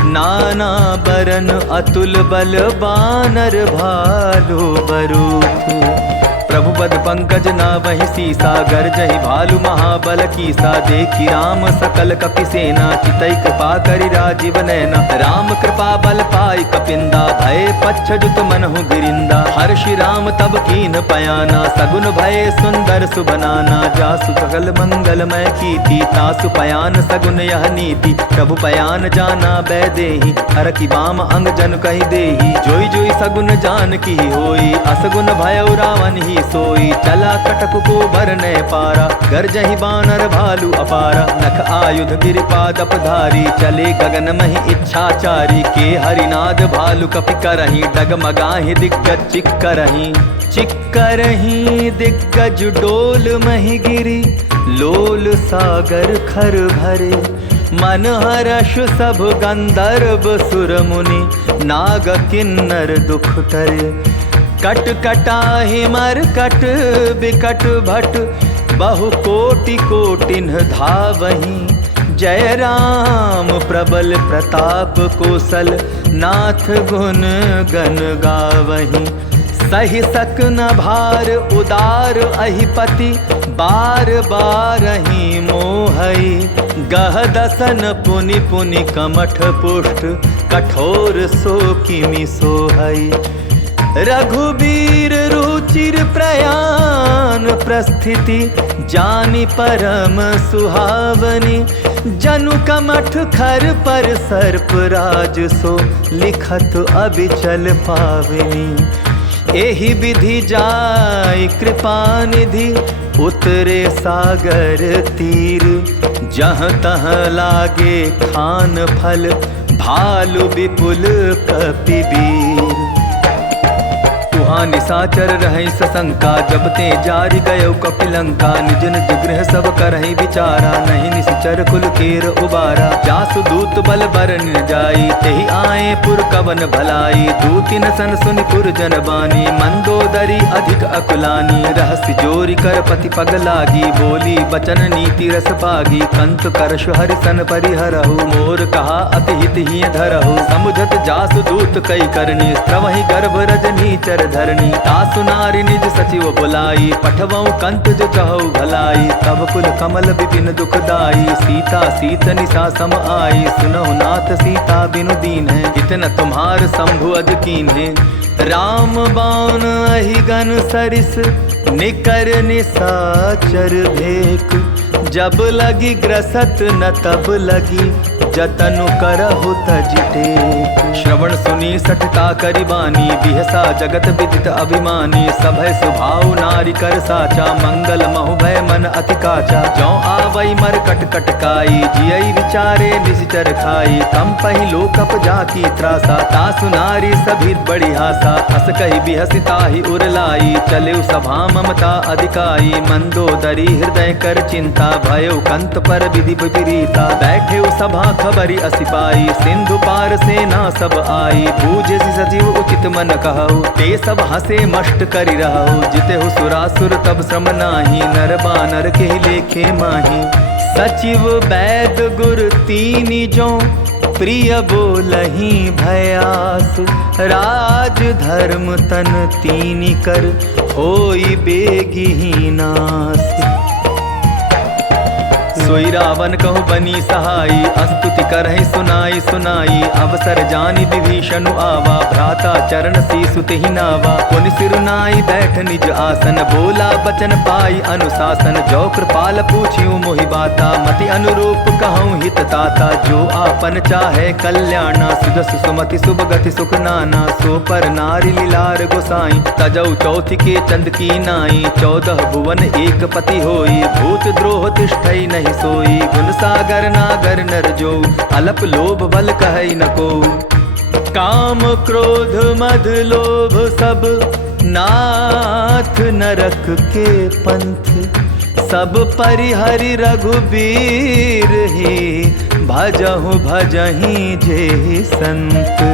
नाना बरन अतुल बल, बानर भालु बरूथ। प्रभु बद पंकज नावहि सीसा, गर्जहि भालु महाबल कीसा। देखी राम सकल कपि सेना, चितई कृपा करि राजीव नैना। राम कृपा बल पाई कपिंदा, भय पच्छजुत मनहु गिरिंदा। हर्षि राम तब कीन पयाना, सगुन भय सुंदर सुबनाना। जासु सकल मंगलमय कीर्ति, तासु पयान सगुन यह नीति। प्रभु पयान जाना बैदेही, हर की बाम अंग जन कहि देही। जोई जोई सगुन जान की होई, असगुन भयउ रावण ही सोई। चला कटक को भरने पारा, गर्जहि बानर भालु अपारा। नख आयुध गिरिपादप धारी, चले गगन महि इच्छाचारी। के हरिनाद भालु कपि करहि, डगमगाहि दिग्गज चिक्करहि। चिक्करहि दिग्गज डोल महि गिरी, लोल सागर खर भरे। मन हर्ष सब गंधर्व सुर मुनि, नाग किन्नर दुख टरे। कट कटाहि मर कट बिकट भट, बहु कोटि कोटिन धावहि। जय राम प्रबल प्रताप कौशल, नाथ गुण गण गावहि। सहि सक न भार उदार अहिपति, बार बार ही मोहई। गह दसन पुनि पुनि कमठ पुष्ट, कठोर सो किमि सोहई। रघुबीर रुचि चिर प्रयाण प्रस्थिति जानी परम सुहावनी। जनु कमठ खर पर सर्प राज सो लिखत अबिचल पावनी। एहि विधि जाय कृपा निधि उतरे सागर तीर। जहाँ तहाँ लागे खान फल भालु विपुल कपिबीर। तुहाँ निशाचर रहै सशंका जब ते जारि गयो कपिलंका। निज निज गृह सब करहि विचारा नहीं निश्चर कुल केर उबारा। जासु दूत बल बरन जाई तेहि आए पुर कवन भलाई। दूतिन सन सुनि पुर जन बानी मंदोदरी अधिक अकुलानी। रहस्य जोरी कर पति पग लागी बोली बचन नीति रस पागी। कंत करश हरिसन परिहरहु मोर कहा अति हित ही धरहु। समुझत जासु दूत कई करनी स्त्रवहि गर्भ रजनी चर धरणी। तासु नारी निज सचिव बुलाई पठवऊ कंत जो चहु भलाई। तब कुल कमल विपिन दुखदाई सीता सीत निशा सम आई। सुनहु नाथ सीता बिनु दीन है इतना तुम्हार शंभु अज कीन है। राम बाण अहिगन सरिस निकर निशाचर भेक। जब लगी ग्रसत न तब लगी जतनु करहु तज टेक। श्रवण सुनी सठता करिबानी बिहसा जगत विदित अभिमानी। सभय सुभाव नारी कर साचा मंगल महु भय मन अति काचा। जौ आवई मर कट कटकाई जियई विचारे निश्चर खाई। कम पही लोकप जाकी त्रासा तासु नारी सभी बड़ी हासा। हस कही बिहसी ताहि उरलाई चले सभा ममता अधिकाई। मंदोदरी हृदय कर चिंता भयो कंत पर विधि विपरीता। बैठे सभा खबरी असिपाई सिंधु पार सेना सब आई। बूझे सजीव उचित मन कहु ते सब हसे मष्ट करि रहु। जिते हो सुरासुर तब श्रम नाही नर बानर के लेखे माही। सचिव वैद गुर तीनि जो प्रिय बोलहि भयास। राज धर्म तन तीनि कर होई बेगिहि नास। सोई रावण कहु बनी सहाई अस्तुति करहि सुनाई सुनाई। अवसर जानि विभीषण आवा भ्राता चरण सीसु तेहि नावा। पुनि सिरुनाई बैठ निज आसन बोला बचन पाई अनुशासन। जो कृपाल पूछियो मोहि बाता मति अनुरूप कहूँ हित ताता। जो आपन चाहे कल्याणा सुदस सुमति शुभ गति सुख नाना। सो पर नारी लीलार गोसाई तजौ चौथि के चंद की नाई। 14 भुवन एक पति होई भूत द्रोह तिष्ठई नहीं सोई। गुण सागर नागर नर जो अलप लोभ बल कहई न को। काम क्रोध मद लोभ सब नाथ नरक के पंथ। सब परिहरि रघुबीर ही भजहु भजहि जे संत।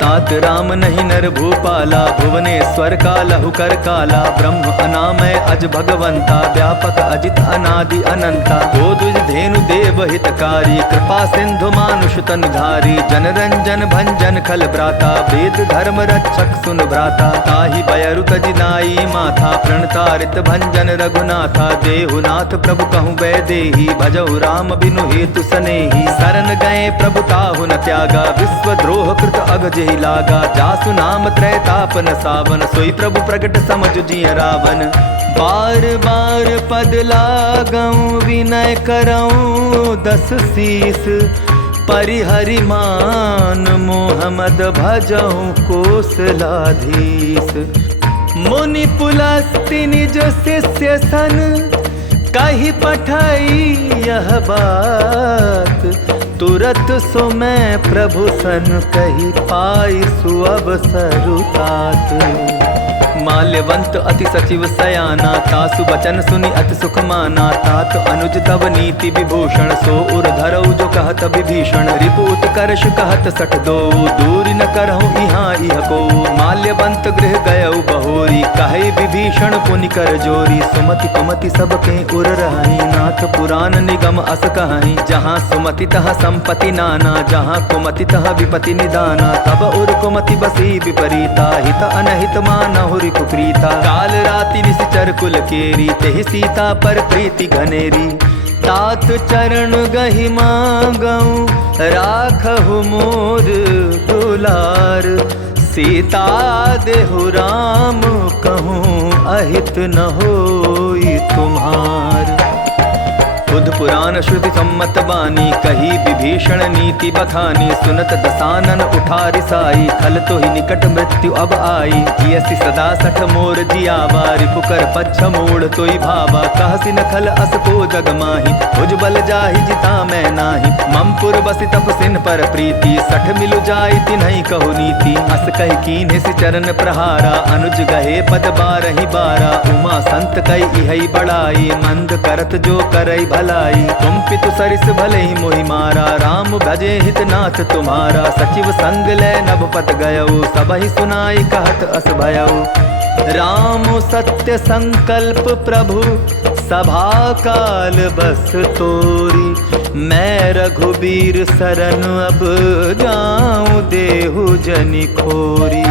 तात राम नहीं नर भूपाला भुवनेश्वर का लहु कर काला। ब्रह्म अनामय अज भगवंता व्यापक अजित अनादि अनंता। गोदुज धेनु देव हितकारी कृपा सिंधु मानुष तन धारी। जन रंजन भंजन खल भ्राता वेद धर्म रक्षक सुन भ्राता। ताहि बयरु तजिनाई माथा प्रणतारित भंजन रघुनाथा। देहुनाथ प्रभु कहूँ वैदेही भजहु राम बिनु हेतु सनेही। शरण गए प्रभु ताहु न त्यागा विश्व द्रोह कृत अग जेहि लागा। जासु नाम त्रैताप न सावन सोई प्रभु प्रगट समझ जिय रावण। बार बार पद लागऊं विनय करऊं 10 शीस। परिहरि मान मोहम्मद भजऊं कोसलाधीश। मुनि पुलस्ति निज शिष्य सन कही पठाई यह बात। तुरत सो मैं प्रभु सन कही पाई सुअवसरु तात। माल्यवंत अति सचिव सयाना तासु बचन सुनि अति सुख माना। तात अनुज तब नीति विभूषण सो उर धरऊ जो कहत विभीषण। रिपु उत्कर्ष कहत सठ दो दूरी न करहु इहाँ इह को। माल्यवंत गृह गयऊ बहोरी कहे विभीषण पुनि कर जोरी। सुमति कुमति सबके उर रहाई नाथ पुराण निगम अस कहाई। जहाँ सुमति तहाँ संपत्ति नाना जहाँ कुमति तहाँ विपति निदाना। तब उर कुमति बसी विपरीता हित अनहित मानहुरि कुप्रीता। काल राति निश्चर कुल केरी तेहि सीता पर प्रीति घनेरी। तात चरण गहि मांगऊं राखहु मोर दुलार। सीता देहु राम कहूँ अहित न होई तुम्हार। बुध पुराण श्रुति सम्मत बानी कही विभीषण नीति बखानी। सुनत दसानन उठा रिसाई खल तो ही निकट मृत्यु अब आई। जियसि सदा सठ मोर जियावा रिपुकर पच्छ मोड़ तोई भावा। कहसि न खल अस को जग माही भुज बल जाहि जिता मैं नाही। ममपुर बसि तपसिन पर प्रीति सठ मिलु जाई तिन्हि कहु नीति। अस कहि कीन्हि सि चरण प्रहारा अनुज गहे पद बारहि बारा। उमा संत कई इहै बड़ाई मंद करत जो करई भलाई। तुम पितु सरिस भले ही मोहि मारा राम भजे हितनाथ तुम्हारा। सचिव संग ले नभपत गयऊ सबहि सुनाई कहत अस भयऊ। राम सत्य संकल्प प्रभु सभा काल बस तोरी। मैं रघुबीर सरन अब जाऊं देहु जनि खोरी।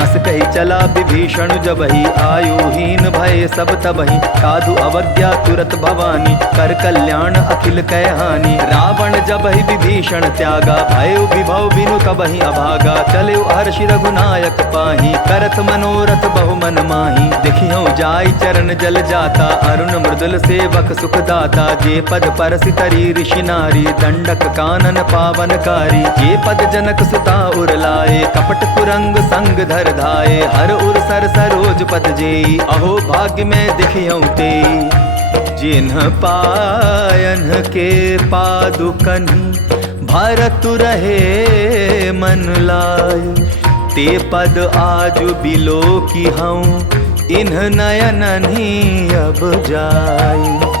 अस कही चला विभीषण जबहि आयुहीन भय सब तबहि। साधु अवज्ञा तुरत भवानी कर कल्याण अखिल कह हानि। रावण जबहि विभीषण त्यागा भयो विभव बिनु तबहि अभागा। चले हर्षि रघुनायक पाही करत मनोरथ बहु मन माही। देखियो जाई चरण जल जाता अरुण मृदुल सेवक सुखदाता। जे पद परसि तरी ऋषि नारी दंडक कानन पावनकारी। जे पद जनक सुता उर लाए कपट कुरंग संग धर धाये। हर उर सर सरोज पद जेई अहो भाग्य में दिखियौ ते। जिन्ह पायन के पादुकनि भरतु रहे मन लाय। ते पद आज बिलो की हूँ इन्ह नयननि अब जाय।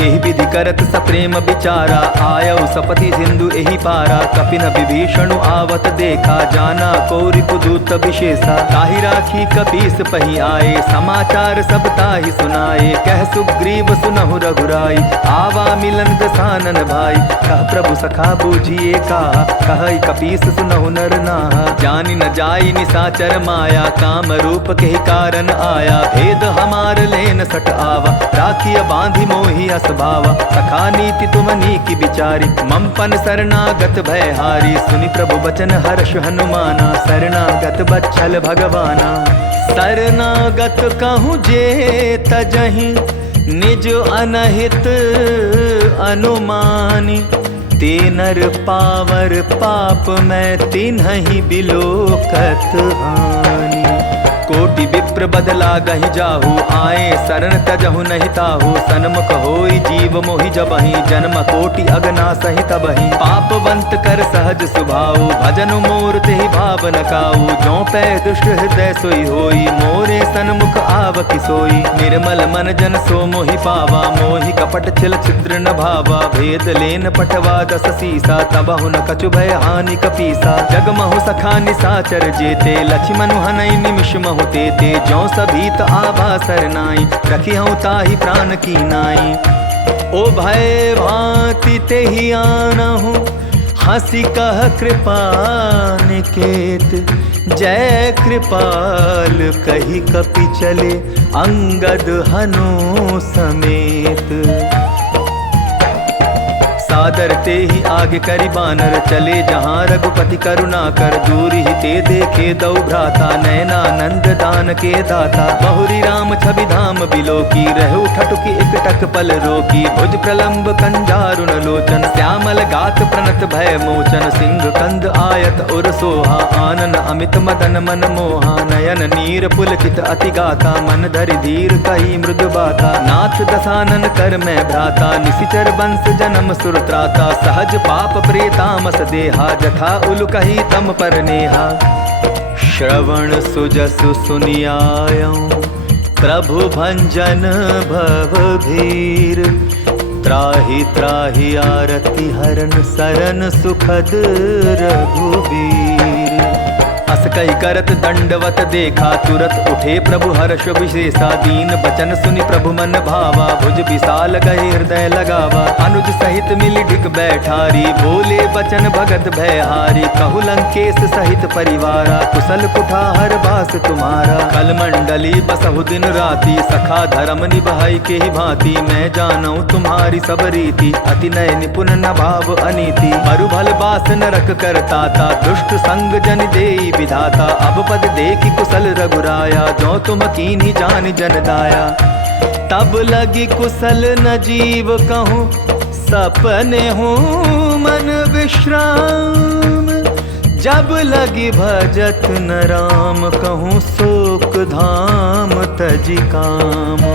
एहि विधि करत सप्रेम विचारा आयऊ सपति सिंधु एहि पारा। कपिन विभीषण आवत देखा जाना कौरि पुदूत विशेषा। ताहि राखी कपीस पही आए समाचार सब ताहि सुनाए। कह सुग्रीव सुनहु रघुराई आवा मिलन दसानन भाई। कह प्रभु सखा बूझिए का कहई कपीस सुनहु नर नाहा। जानि न जाई निसाचर माया काम रूप के कारण आया। भेद हमार लेन सट आवा राखिय बांधि मोहि अस भावा। सखा नीति तुम नीकी बिचारी ममपन शरणागत भयहारी। सुनि प्रभु बचन हर्ष हनुमाना शरणागत बच्छल भगवाना। शरणागत कहूँ जे तजहि निज अनहित अनुमानी। ते नर पावर पाप मैं तिन्हि बिलोकत हानि। कोटि विप्र बदला गहि जाहु आए शरण तजहु नहीं ताहु। सन्मुख होई जीव मोहि जबहि जन्म कोटि अगना सहि तबहि। पापवंत कर सहज सुभाऊ भजन मोर तेहि भाव न काऊ। जो पै दुष्ट हृदय सोई होई मोरे सन्मुख आव किसोई। निर्मल मन जन सो मोहि पावा मोहि कपट छिल छिद्र न भावा। भेद लेन पटवा दस सीसा तबहु न कछु भय हानि कपीसा। जगमहु सखा निसाचर जेते लक्ष्मण हनई निमिष महु ते जो सभीत आभा सरनाई। रखी हूँ ताहि प्राण की नाई। ओ भय भांति ते ही आनहु हंसी कह कृपा निकेत। जय कृपाल कही कपि चले अंगद हनु समेत। सादर ते ही आगे करि बानर चले जहाँ रघुपति करुणा कर। दूर ही ते देखे दौ भ्राता नयनानंद दान के दाता। बहुरी राम छवि धाम बिलो की रहु ठटुकी एक टक पल रोकी। भुज प्रलंब कंजारुण लोचन श्यामल गात प्रणत भय मोचन। सिंह कंद आयत उर सोहा आनन अमित मदन मन मोहा। नयन नीर पुलकित अति गाता मन धरि धीर कही मृदु बाता। नाथ दसानन कर मैं भ्राता निशिचर वंश जन्म सुर त्राता। सहज पाप प्रेतामस देहा जथा उल कही तम पर नेहा। श्रवण सुजसु सुनियायऊं प्रभु भंजन भव भीर। त्राहि त्राहि आरति हरन सरन सुखद रघुबीर। अस कही करत दंडवत देखा, तुरत उठे प्रभु हर्ष विशेषा। दीन बचन सुनि प्रभु मन भावा, भुज विशाल गए हृदय लगावा। अनुज सहित मिली ढिक बैठारी, बोले बचन भगत भयहारी। कहु लंकेश सहित परिवारा, कुशल कुठार बास तुम्हारा। कल मंडली बसहु दिन राति, सखा धर्म निभाई के ही भांति। मैं जानू तुम्हारी सब रीति, अति नय निपुण न भाव अनीति। मरु भल बास नरक करता था, दुष्ट संग जन देई विधाता। अब पद देखि कुशल रघुराया, जो तुम कीन्ही जान जन दाया। तब लगी कुशल न जीव कहूँ, सपने हूँ मन विश्राम। जब लगी भजत न राम, कहूँ शोक धाम तजी काम।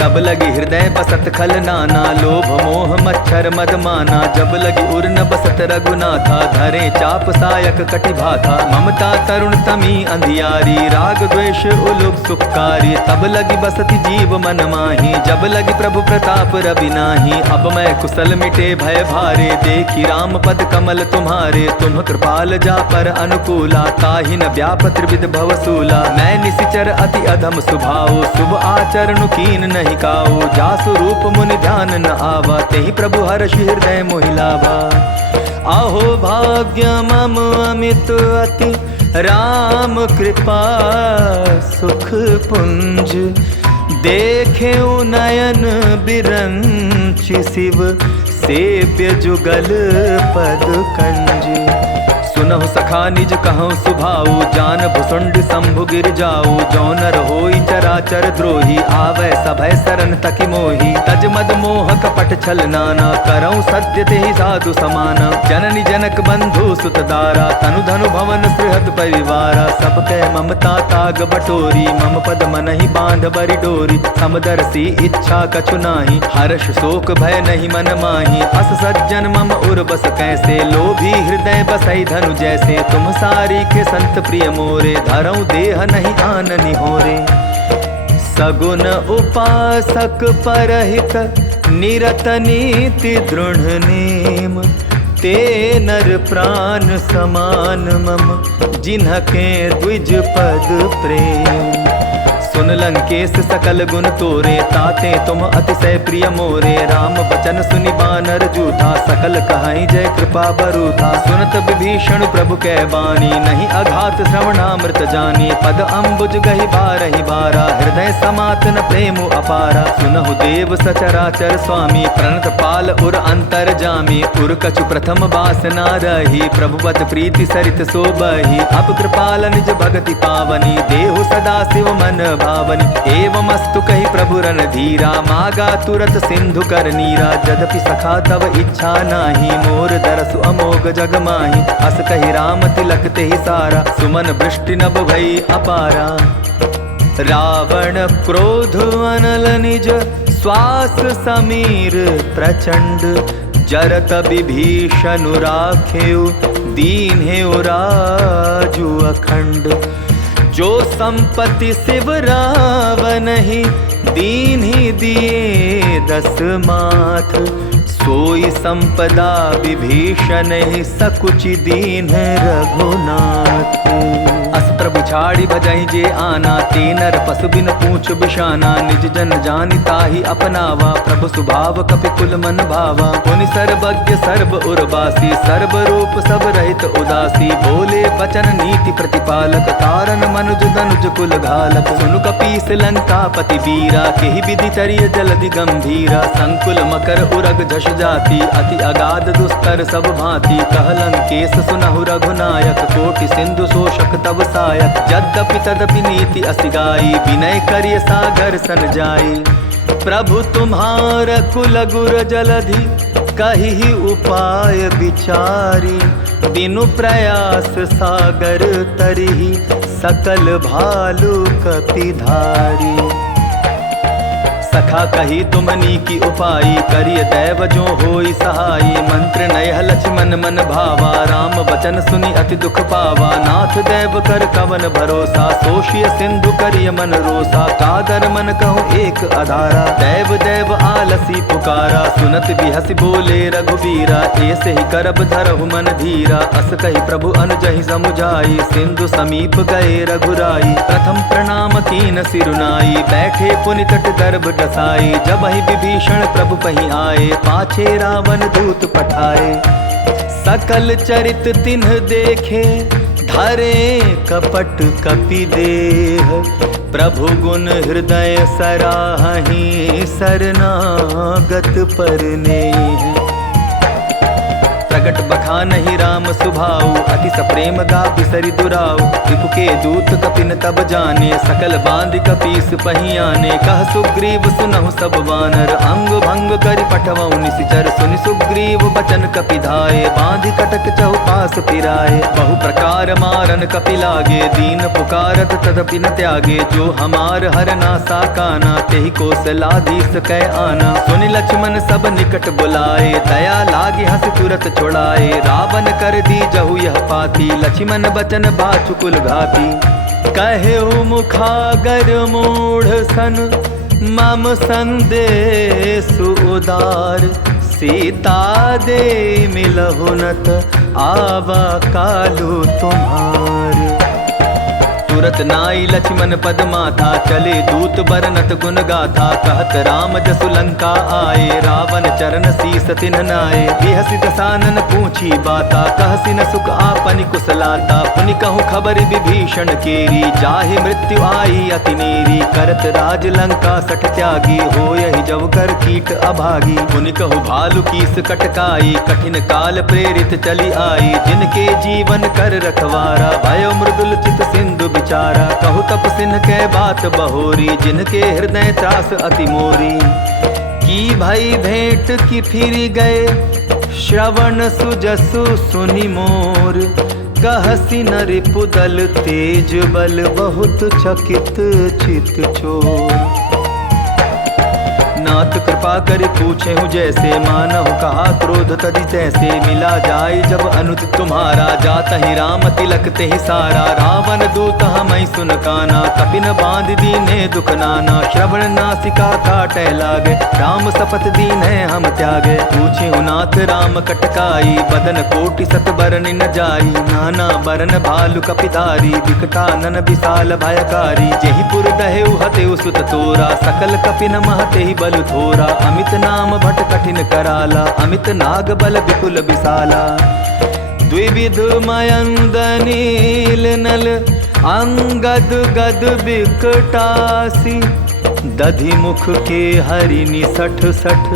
तब लगी हृदय बसत खल नाना, लोभ मोह मच्छर मद माना। जब लगी उर न बसत रघुनाथा, धरे चाप सायक कटि भाथा। ममता तरुण तमी अंधियारी, राग द्वेष उलुक सुखकारी। तब लगी बसति जीव मन माही, जब लगी प्रभु प्रताप रवि नाही। अब मैं कुशल मिटे भय भारे, देखी राम पद कमल तुम्हारे। तुम कृपाल जा पर अनुकूला, ताहि न व्याप त्रिविध भवसूला। मैं निशिचर अति अधम स्वभाव, शुभ आचरण कीन नहीं काऊ। जासु रूप मुनि ध्यान न आवा, तेहि प्रभु हर्ष हृदय मोहिलावा। आहो भाग्य मम अमित अति, राम कृपा सुख पुंज। देखे नयन बिरंचि, शिव सेव्य जुगल पद कंज। सुनहु सखा निज कहूँ सुभाऊ, जान भुसुंड शंभु गिर जाऊ। जो नर होई चराचर द्रोही, आवे सभय सरन तकि मोही। तज मद मोह कपट छल नाना, करऊँ सत्य तेहि साधु समाना। जननी जनक बंधु सुत दारा, तनु धनु भवन सृहद परिवारा। सब कह ममता ताग बटोरी, मम पद मनहि बांध बरि डोरी। समदर्शी इच्छा कछु नाही, हर्ष शोक भय नहीं मन माही। अस सज्जन मम उर बस कैसे, लोभी हृदय बसई धनु जैसे। तुम सारी के संत प्रिय मोरे, धरऊं देह नहीं आननि होरे। सगुन उपासक परहित, निरत नीति दृढ़ नेम। ते नर प्राण समान मम, जिन्हके द्विज पद प्रेम। सुन लंकेश सकल गुण तोरे, ताते तुम अतिशय प्रिय मोरे। राम बचन सुनि बानर जूथा, सकल कहाई जय कृपा बरूथा। सुनत विभीषण प्रभु कै बानी, नहीं अघात श्रवणामृत जानी। पद अम्बुज गहि बारहि बारा, हृदय समात न प्रेम अपारा। सुनहु देव सचराचर स्वामी, प्रणत पाल उर अंतर जामी। उर कछु प्रथम बासना रही, प्रभुवत प्रीति सरित सोबही। अब कृपाल निज भगति पावनी, देहु सदा शिव मन भावनी। एवमस्तु कहि प्रभु रन धीरा, मागा तुरत सिंधु कर नीरा। यद्यपि सखा तव इच्छा नाही, मोर दरसु अमोघ जग माही। अस कहि राम तिलक तेहि सारा, सुमन वृष्टि नभ भई अपारा। रावण क्रोध अनल निज, श्वास समीर प्रचंड। जरत विभीषण राखेउ, दीन्हेउ राजु अखंड। जो संपत्ति शिव रावण ही, दीन्हि दिए 10 माथ। सोई संपदा विभीषण ही, सकुचि दीन रघुनाथ। अस प्रभु छाड़ी भजहि जे आना, ते नर पशु बिन पूछ बिशाना। निज जन जानि ताहि अपनावा, प्रभु स्वभाव कपि कुल मन भावा। पुनि सर्वज्ञ सर्व उर्वासी, सर्व रूप सब रहित उदासी। बोले बचन नीति प्रतिपालक, तारन मनुज दनुज कुल घालक। सुनु कपीस लंकापति वीरा, केहि विधि चरिय जलधि गंभीरा। संकुल मकर उरग झष जाति, अति अगाध दुस्तर सब भांति। कह लंकेश सुनहु रघुनायक, कोटि सिंधु शोषक तब सायक। यद्यपि तदपि नीति असिगाई, विनय करिय सागर सन जाई। प्रभु तुम्हार कुल गुर जलधि, कहि उपाय विचारी। बिनु प्रयास सागर तरिहि, सकल भालु कपिधारी। सखा कही तुमनी की उपाई, करिय दैव जो होई सहाई। मंत्र नयह लक्ष्मण मन भावा, राम बचन सुनि अति दुख पावा। नाथ दैव कर कवन भरोसा, सोशिय सिंधु करिय मन रोसा। कादर मन कहूँ एक आधारा, दैव दैव आलसी पुकारा। सुनत बिहसी बोले रघुबीरा, ऐसे ही करब धरहु मन धीरा। अस कही प्रभु अनुजहि समुझाई, सिंधु समीप गए रघुराई। प्रथम प्रणाम कीन सिरुनाई, बैठे पुनि तट गर्भ डसाई। जब ही विभीषण प्रभु पही आए, पाछे रावण दूत पठाए। सकल चरित तिन्ह देखे, धरे कपट कपि देह। प्रभु गुण हृदय सराहि, शरणागत परनेह। प्रगट बखानहि राम सुभाऊ, अति सप्रेम गा बिसरि दुराऊ। रिपु के दूत कपिन तब जाने, सकल बांध कपीस पहियाने। कह सुग्रीव सुनहु सब वानर, अंग भंग करि पठवऊ निशिचर। सुनि सुग्रीव बचन कपि धाये, बांधि कटक चहुपास फिराए। बहु प्रकार मारन कपि लागे, दीन पुकारत तदपि न त्यागे। जो हमार हरना साकाना, तेहि कौशलाधीश कै आना। सुनि लक्ष्मण सब निकट बुलाए, दया लागी हंस तुरत छोड़ाए। रावण कर दी जहु यह पाती, लक्ष्मण बचन बाचुकुल घाती। कहेउ मुखागर मूढ़ सन, मम संदेश उदार। सीता दे मिलहु नत, आवा कालु तुम्हार। तुरत नाई लक्ष्मण पद माथा, चले दूत बरनत गुण गाथा। कहत राम जसु लंका आए, रावण चरण शीस तिन्ह नाए। बिहसि दसानन पूछी बाता, कहसि न सुख आपनि कुशलाता। पुनि कहूँ खबर विभीषण केरी, जाहि मृत्यु आई अति नेरी। करत राज लंका सठ त्यागी, होयहि जब कर कीट अभागी। पुनि कहूँ भालु कीस कटकाई, कठिन काल प्रेरित चली आई। जिनके जीवन कर रखवारा, भयो मृदुल चित सिंधु विचारा। कहु तप सिन्ह के बात बहोरी, जिनके हृदय त्रास अति मोरी। की भई भेंट की फिर गए, श्रवण सुजसु सुनि मोर। कहसी न रिपुदल तेज बल, बहुत चकित चित चोर। नाथ कृपा कर पूछे हूँ जैसे, मानहु कहा क्रोध तदि तैसे। मिला जाय जब अनुज तुम्हारा, जात ही राम तिलक ते ही सारा। रावण दूत हमई सुन काना, कपिन बांध दीने दुख नाना। श्रवण नासिका काटै लागे, राम शपथ दीने हम त्यागे। पूछे हूँ नाथ राम कटकाई, बदन कोटि सत बरन न जाई। नाना बरन भालु कपिधारी, विकटानन विशाल भयकारी। जेहि पुर दहेउ हतेउ सुत तोरा, सकल कपिन महते बल थोरा। अमित नाम भट कठिन कराला, अमित नाग बल विपुल विशाला। द्विविध मयंद नील नल, अंगद गद बिकटासी। दधि मुख के हरिनि सठ सठ,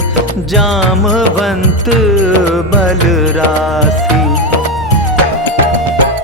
जामवंत बल राशि।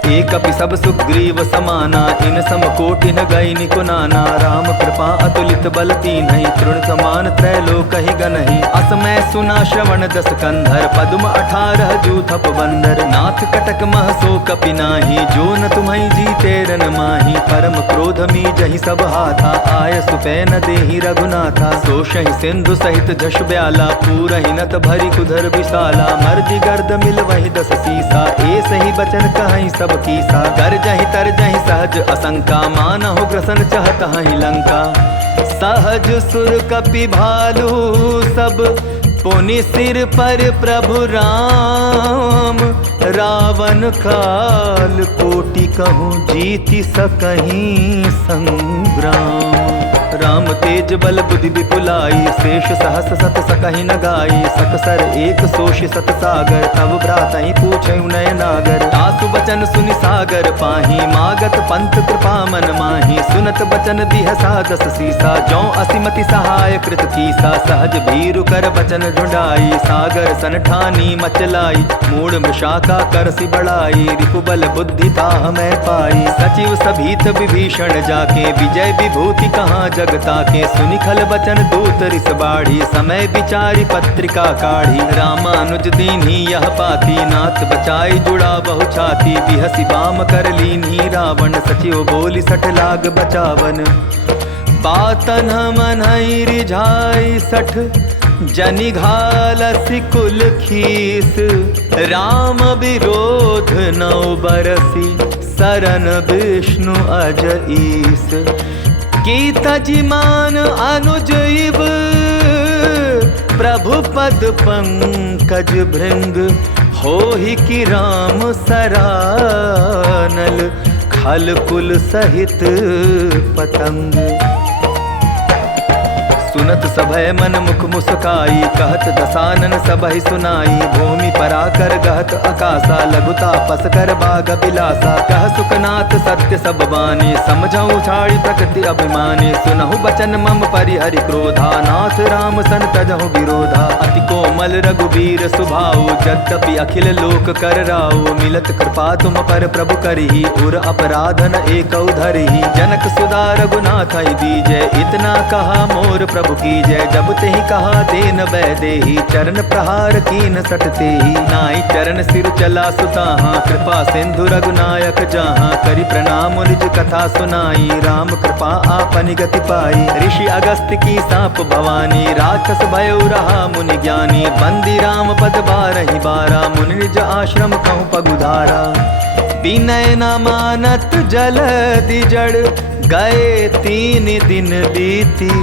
एक कपि सब सुग्रीव समाना, इन सम कोटि न गई निकुनाना। राम कृपा अतुलित बल तीन्हि, तृण समान त्रैलोक ही गनहि। असमय सुना श्रवण दस कंधर, पद्म 18 जूथप बंदर। नाथ कटक मह सो कपि नाही, जो न तुम्हि जीते रन माही। परम क्रोध मी जहि सब हाथा, आय सुपै न देहि रघुनाथा। सोषहि सिंधु सहित झष ब्याला, पूरहि नत भरि कुधर विशाला। मर्दि गर्द मिल वहि 10 सीसा, ऐसे ही बचन कहहि सब कीसा। कर जहि तर जहि सहज असंका, मानहु ग्रसन चहत हहि लंका। सहज सुर कपि भालू सब, पुनि सिर पर प्रभु राम। रावण काल कोटि कहूँ, जीति सकहीं संग्राम। राम तेज बल बुद्धि विपुलाई, शेष सहस सत सकहि न गाई। सकसर एक सोष सत सागर, तब भ्रातहि पूछे नय नागर। तासु बचन सुनि सागर पाही, मागत पंथ कृपा मन माही। सुनत बचन बिहसा 10 सीसा, जौ असिमति सहाय कृत कीसा। सहज भीरु कर बचन ढूंढाई, सागर सन ठानी मचलाई। मूढ़ मृषाका करसि बढ़ाई, रिपुबल बुद्धि ताह मैं पाई। सचिव सभीत विभीषण जाके, विजय विभूति कहाँ जगता के। सुनि खल बचन दूत रिस बाढ़ी, समय विचारी पत्रिका काढ़ी। रामानुज दीन्ही यह पाती, नाथ बचाई जुड़ा बहु छाती। बिहसी बाम कर लीन्ही रावण, सचिव बोली 60 लाग बचावन। बातन मनई रिझाई सठ, जनि घालसी कुल खीस। राम विरोध नौ बरसी, शरण विष्णु अज ईस। की तजिमान अनुज इव, प्रभु पद पंकज भृंग। होहि कि राम सरानल, खल कुल सहित पतंग। सुनत सभय मन मुख मुस्काई, कहत दसानन सबहि सुनाई। भूमि पराकर गहत अकासा, लघुता पस कर बाग बिलासा। कह सुखनाथ सत्य सब बानी, समझऊ छाड़ी प्रकृति अभिमानी। सुनहु बचन मम परिहरि क्रोधा, नाथ राम सन तजहु विरोधा। अति कोमल रघुबीर स्वभाव, यद्यपि अखिल लोक कर राव। मिलत कृपा तुम पर प्रभु करही, उर अपराधन एकौ धरही। जनक सुधा रघुनाथ दीजय, इतना कहा मोर प्रभु की जय। जब ते ही कहा देन वैदेही, चरण प्रहार कीन सटते ही। नाई चरण सिर चला सुताहा, कृपा सिंधु रघुनायक जहाँ। करि प्रणाम निज कथा सुनाई, राम कृपा आपनि गति पाई। ऋषि अगस्त की साप भवानी, राक्षस भयो रहा मुनि ज्ञानी। बंदी राम पद बारहि बारा, मुनि निज आश्रम कहूँ पगुधारा। विनय न मानत जलधि जड़, गए 3 दिन बीती।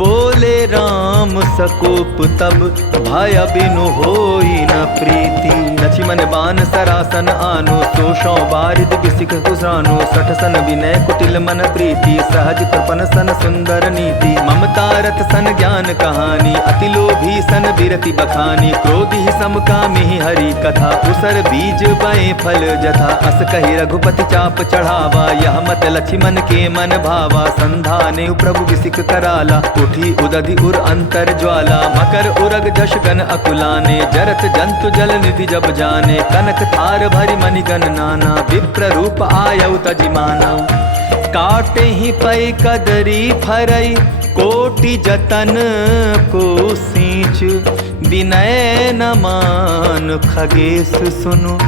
बोले राम सकोप तब, भय बिनु होई न प्रीति। लक्ष्मण बान सरासन आनो, सोषौ बारिद बिसिक कुसानो। सठ सन विनय कुटिल मन प्रीति, सहज कृपन सन सुंदर नीति। ममता रथ सन ज्ञान कहानी, अति लोभी सन बिरति बखानी। क्रोधि समकामी हरि कथा, उसर बीज बए फल जथा। अस कहि रघुपति चाप चढ़ावा, यह मत लक्ष्मण के मन भावा। संधाने प्रभु बिसिक कराला, उठी उदधि उर अंतर ज्वाला। मकर उरग जश गण अकुलाने, जरत जंतु जल निधि जब जाने। कनक थार भरि मणिगण नाना, विप्र रूप आयउ तजिमाना। काटे ही पै कदरी फरई, कोटि जतन को सींच। विनय न मान खगेश सुनु,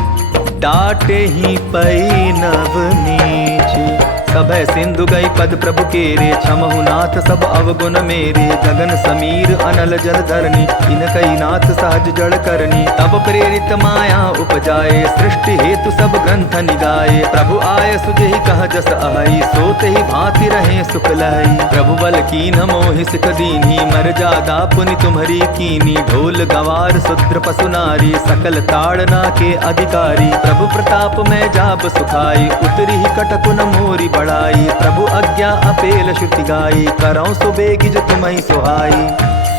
डाटे ही पै नव नीच। सभय सिंधु गई पद प्रभु केरे, क्षमहु नाथ सब अवगुण मेरे। गगन समीर अनल जल धरनी, इनकई नाथ सहज जड़ करनी। तब प्रेरित माया उपजाए, सृष्टि हेतु सब ग्रंथ निगाए। प्रभु आय सुजहि कह जस आई, सोते ही भांति रहे सुख लहई। प्रभु बल कीन मोहि सिख दीन्ही, मर्यादा पुनि तुम्हरी कीनी। ढोल गवार शूद्र पशु नारी, सकल ताड़ना के अधिकारी। प्रभु प्रताप में जाब सुखाई, उतरी ही कटकुन मोरी बढ़ाई। प्रभु आज्ञा अपेल श्रुति गाई, करौं सुबेगी जो तुम्हि सुहाई।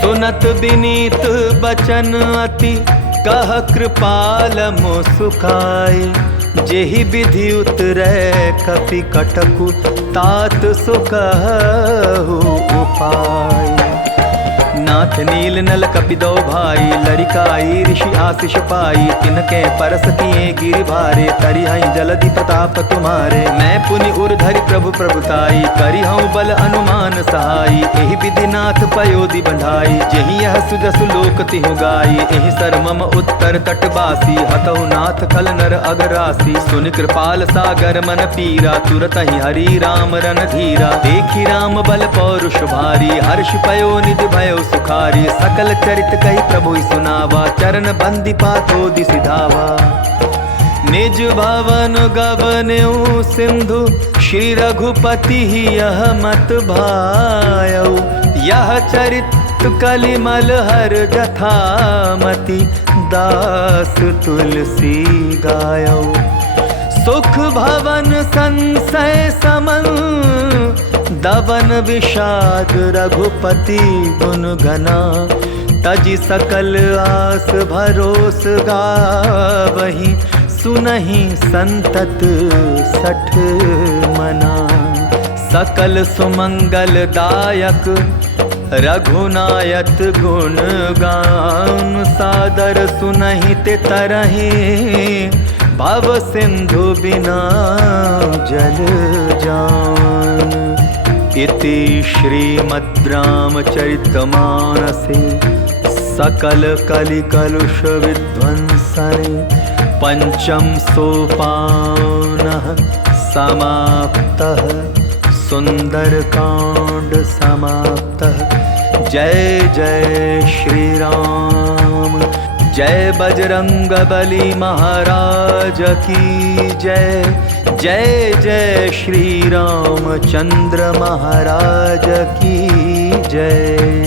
सुनत विनीत बचन अति, कह कृपाल मो सुखाई। जेहि विधि उतरै कपि कटकु, तात सो कहु उपाय। नाथ नील नल कपि दो भाई, लरिकाई ऋषि आशीष पाई। तिनके परस किए गिरि भारे, तरिहै जलधि प्रताप तुम्हारे। मैं पुनि उर धरि प्रभु प्रभुताई, करिहऊँ बल अनुमान सहाई। एहि विधि नाथ पयोधि बंधाई, जेहि यह सुजसु लोक तिहु गाई। एहि सर मम उत्तर तटवासी, हतहु नाथ खल नर अगरासी। सुनि कृपाल सागर मन पीरा, तुरत ही हरि राम रन धीरा। देखि राम बल पौरुष भारी, हर्ष पयो निधि भयो सुखारी। सकल चरित कही प्रभु सुनावा, चरण बंदी पातो दिसि धावा। निज भवन गवन्यु सिंधु, श्री रघुपति ही यह मत भायऊ। यह चरित कलिमल हर जथामति, दास तुलसी गायऊ। सुख भवन संशय समन, दवन विषाद रघुपति गुण गना। तजि सकल आस भरोस गावहि, सुनहि संतत सठ मना। सकल सुमंगल दायक रघुनायक गुण गान। सादर सुनहि ते तरहि, भव सिंधु बिना जल जान। इति श्रीमद् रामचरितमानसे सकल कलि कलुष विध्वंसने पंचम सोपानः समाप्तः। सुंदर कांड समाप्तः। जय जय श्री राम। जय बजरंग बली महाराज की जय। जय जय श्री रामचंद्र महाराज की जय।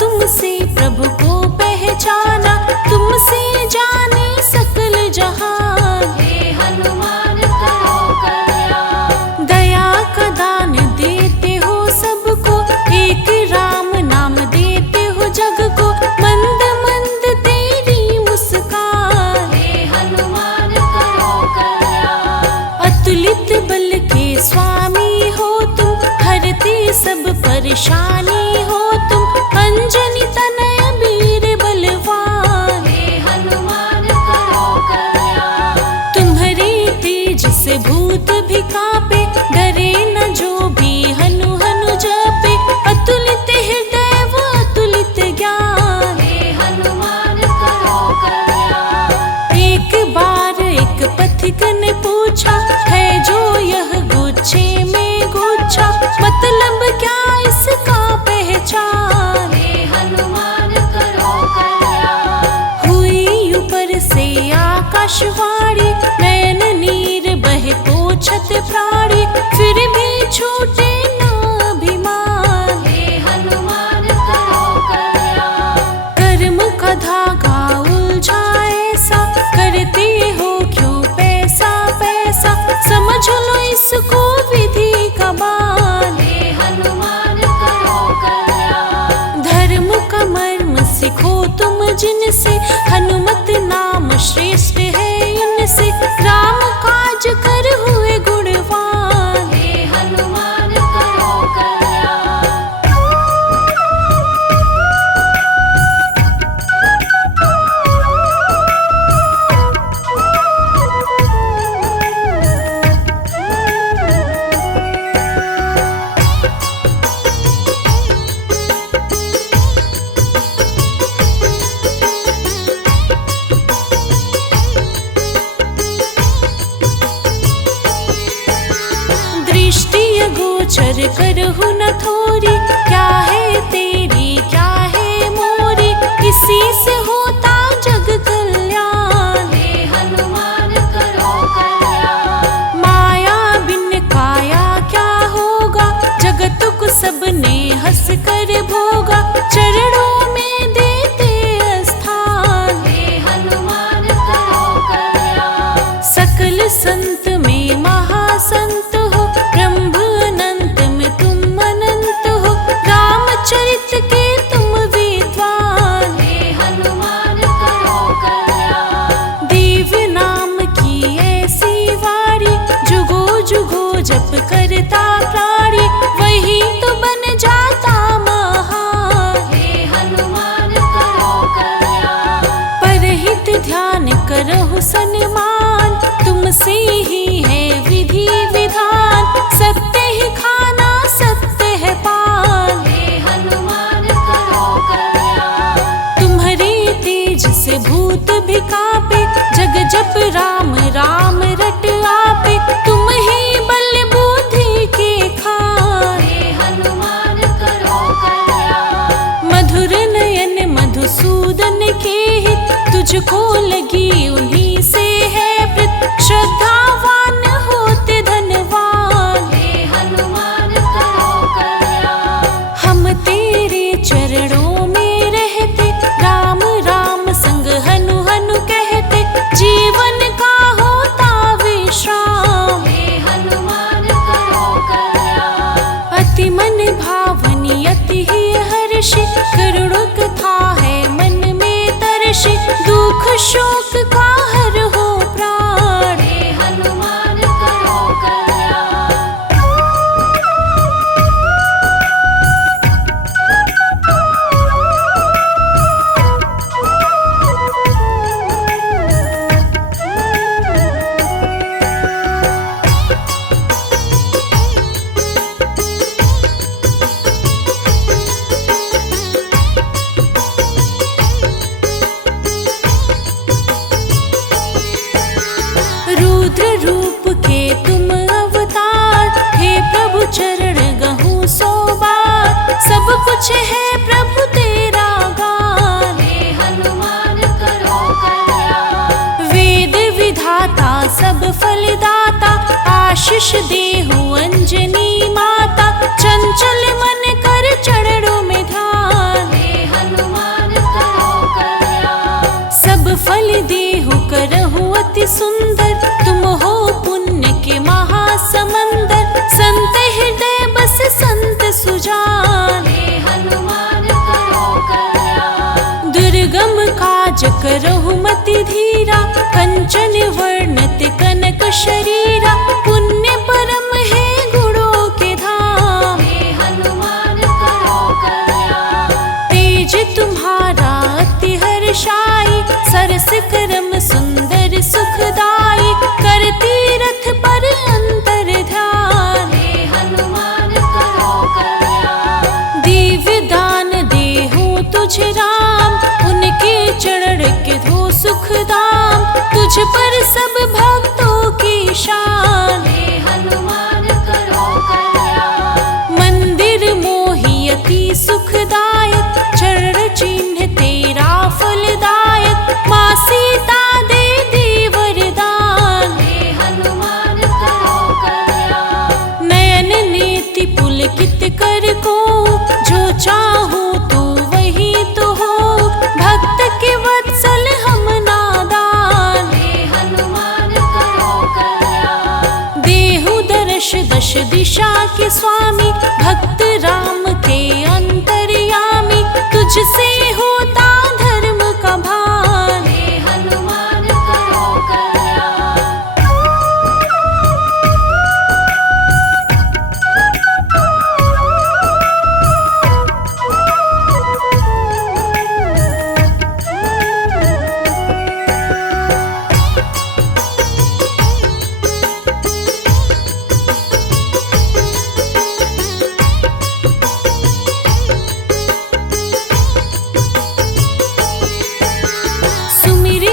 तुमसे प्रभु को पहचाना, तुमसे जाने सकल जहान। हे हनुमान करो कल्याण। दया का दान देते हो सबको, एक राम नाम देते हो जग को। मंद मंद तेरी मुस्कान। हे हनुमान करो कल्याण। अतुलित बल के स्वामी हो तुम, हरते सब परेशानी हो तुम। अंजनी तनय वीर बलवान। हे हनुमान करो कल्याण। तुम्हारे तेज से भूत भी कांपे, डरे न जो भी हनु हनु जपे। अतुलित हृदय वो अतुलित ज्ञान। हे हनुमान करो कल्याण। एक बार एक पथिक ने पूछा, है जो यह गुच्छे में गुच्छा, मतलब क्या इसका पहचान। हे हनुमान करो कल्याण। हुई ऊपर से आकाशवाणी, नयन नीर बहे पोछत प्राणी, फिर भी छूटे ना अभिमान। हे हनुमान करो कल्याण। कर्म का धागा उलझा ऐसा, करते हो क्यों पैसा पैसा, समझ लो इसको विधि का बान। हे हनुमान करो कल्याण। धर्म का मर्म सीखो तुम जिनसे, हनुमत नाम श्रेष्ठ है इनसे। राम काज कर हुए गुणवान। हे हनुमान करो कल्याण। दृष्टि अगोचर करहु न थोरी, क्या है तेरी क्या है मोरी, किसी से होता जग कल्याण। हे हनुमान करो कल्याण। माया बिन काया क्या होगा, जगत को सबने हंस कर भोगा। चरणों में देते स्थान। हे हनुमान करो कल्याण। सकल संत में महासंत हो, ब्रह्म अनंत में तुम अनंत हो। रामचरित के तुम विद्वान। हे हनुमान करो कल्याण। दिव्य नाम की ऐसी वाणी, जुगो जुगो जप करता प्राणी, वही तो बन जाता महान। हे हनुमान करो कल्याण। परहित ध्यान करहु सन्मान, तुमसे ही है विधि विधान। सत्य ही खाना सत्य है पान। हे हनुमान करो कल्याण। तुम्हारे तेज से भूत भी कांपे, जग जप राम राम रट आपे। तुम ही बल बुद्धि के खान। हे हनुमान करो कल्याण। मधुर नयन मधुसूदन के हित, तुझको लगी उन्हीं से है प्रीत, श्रद्धावान होते धनवान। हे हनुमान करो कल्याण। हम तेरे चरणों में रहते, राम राम संग हनु हनु कहते, जीवन का होता विश्राम। हे हनुमान करो कल्याण। अति मन भावनी अति ही हर्षि, करुण कथा है मन में तरषि, दुख शोक का हर हो प्राण। हे हनुमान करो कल्याण। रुद्र रूप के तुम अवतार, हे प्रभु चरण गहूँ सौ बार, सब कुछ है प्रभु तेरा गान। हे हनुमान करो कल्याण। वेद विधाता सब फलदाता, आशीष देहु अंजनी माता, चंचल मन कर चरणों में ध्यान। हे हनुमान करो कल्याण। सब फल देहु करहु अति सुंदर, तुम हो पुण्य के महासमंदर, संत हृदय बस संत सुजान। हे हनुमान करो कल्याण। दुर्गम काज करहु मति धीरा, कंचन वर्णत कनक शरीरा, पुण्य परम है गुणों के धाम। हे हनुमान करो कल्याण। तेज तुम्हारा अति हर्षाई, सरस करम सुंदर सुखदाई, करती रथ पर अंतर ध्यान। हे हनुमान करो कल्याण। दिव्य दान देहु तुझ राम, उनके चरण के धो सुख दाम, तुझ पर सब भक्तों की शान। हे हनुमान करो कल्याण। मंदिर मोहि अति सुखदायक, चरण चिन्ह तेरा फलदायक, माँ सीता दे दी वरदान। हे हनुमान करो कल्याण। नयन नेति पुलकित कर को, जो चाहूं तू वही तो हो, भक्त के वत्सल हम नादान। हे हनुमान करो कल्याण। देहु दर्श दश दिशा के स्वामी, भक्त राम के अंतर्यामी, तुझसे होता धर्म का भान। हे हनुमान करो कल्याण।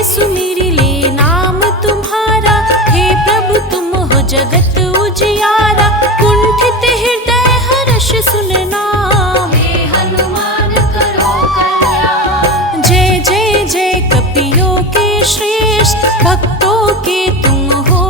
सुमिरी ले नाम तुम्हारा, हे प्रभु तुम हो जगत उजियारा, कुंठित हृदय हर्ष सुन नाम। हे हनुमान करो कल्याण। जय जय जय कपियों के श्रेष्ठ, भक्तों के तुम हो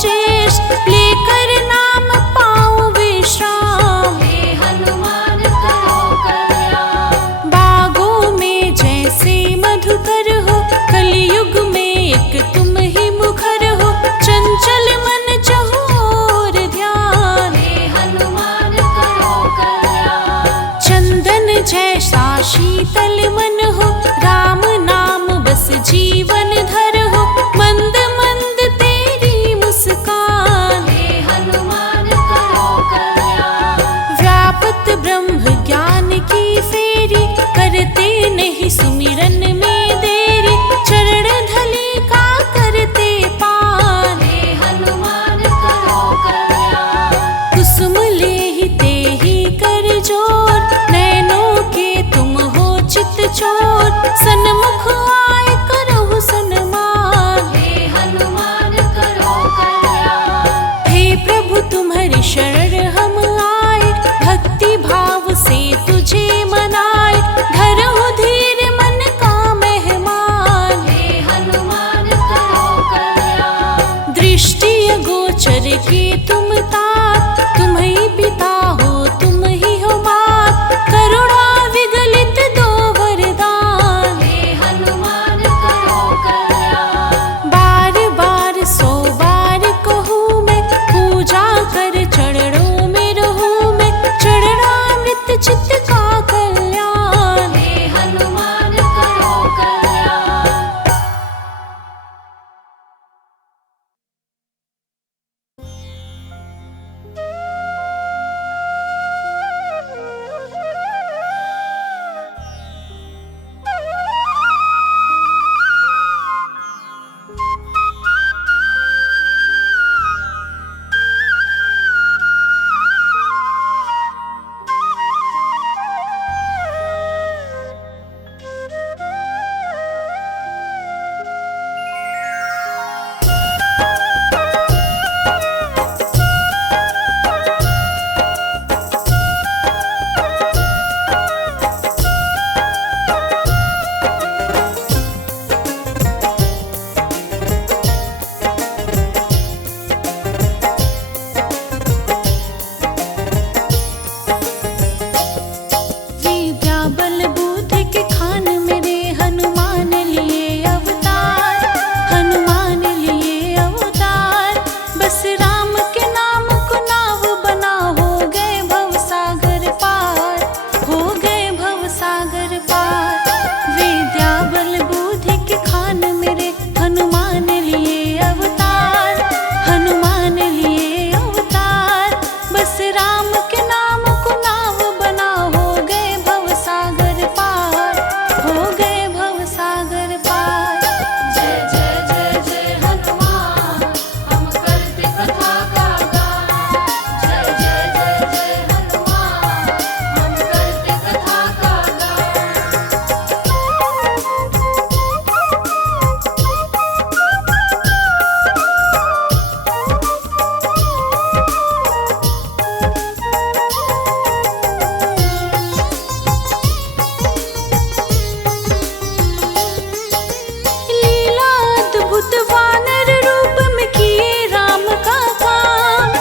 ज्येष्ठ, लेकर नाम पाऊं विश्राम। हे हनुमान करो कल्याण। बागों में जैसे मधुकर हो, कलयुग में एक तुम ही मुखर हो, चंचल मन चहुओर ध्यान। हे हनुमान करो कल्याण। चंदन जैसा शीतल मन हो, राम नाम बस जीवन धर हो, मंद मंद तेरी मुस्कान। हे हनुमान करो कल्याण। व्यापत ब्रह्म ज्ञान की फेरी, करते नहीं सुमिरन में देरी, चरण धली का करते पान। हे हनुमान करो कल्याण। कुसुम लेहि तेहि कर जोर, नैनों के तुम हो चित चोर, सन्मुख आए करहु बल बुद्धि के खान मेरे हनुमान लिए अवतार, हनुमान लिए अवतार। बस राम के नाम को नाव बना, हो गए भवसागर पार, हो गए भवसागर पार। विद्या बल बुद्धि के खान मेरे हनुमान लिए अवतार, हनुमान लिए अवतार। बस राम के नाम को नाव बना, हो गए भवसागर पार, हो गए भवसागर पार। जय जय जय जय हनुमान, हम करते कथा का गान। जय जय जय जय हनुमान, हम करते कथा का गान। लीला अद्भुत वानर रूप में किए राम का काम।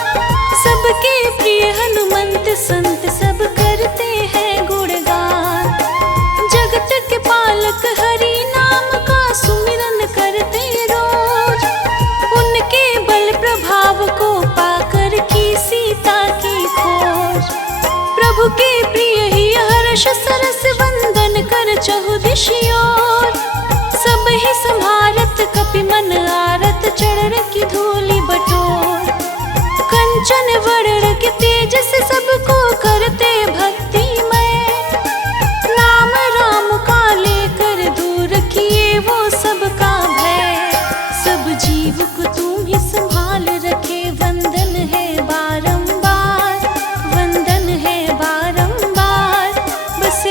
सबके प्रिय हनुमंत संत सब करते हैं गुणगान। जगत के पालक हरि नाम का सुमिरन करते रोज। उनके बल प्रभाव को पाकर की सीता की खोज। प्रभु के प्रिय ही हर्ष सरस वंदन कर चहु दिशियोर। सब ही संभारत कपि मन आरत, चरण की धूलि बटोर। कंचन वरण के तेज से सबको करते भक्तिमय। नाम राम का लेकर दूर किए वो सबका भय। सब जीव को तुम ही संभाल रखे, वंदन है बारंबार, वंदन है बारंबार। बस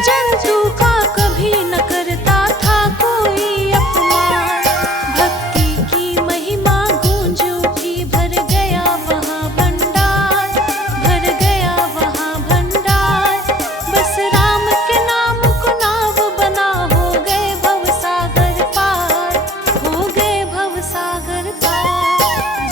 जंतु का कभी न करता था कोई अपमान। भक्ति की महिमा गूंज उठी, भर गया वहाँ भंडार, भर गया वहाँ भंडार। बस राम के नाम को नाव बना, हो गए भवसागर पार, हो गए भवसागर पार।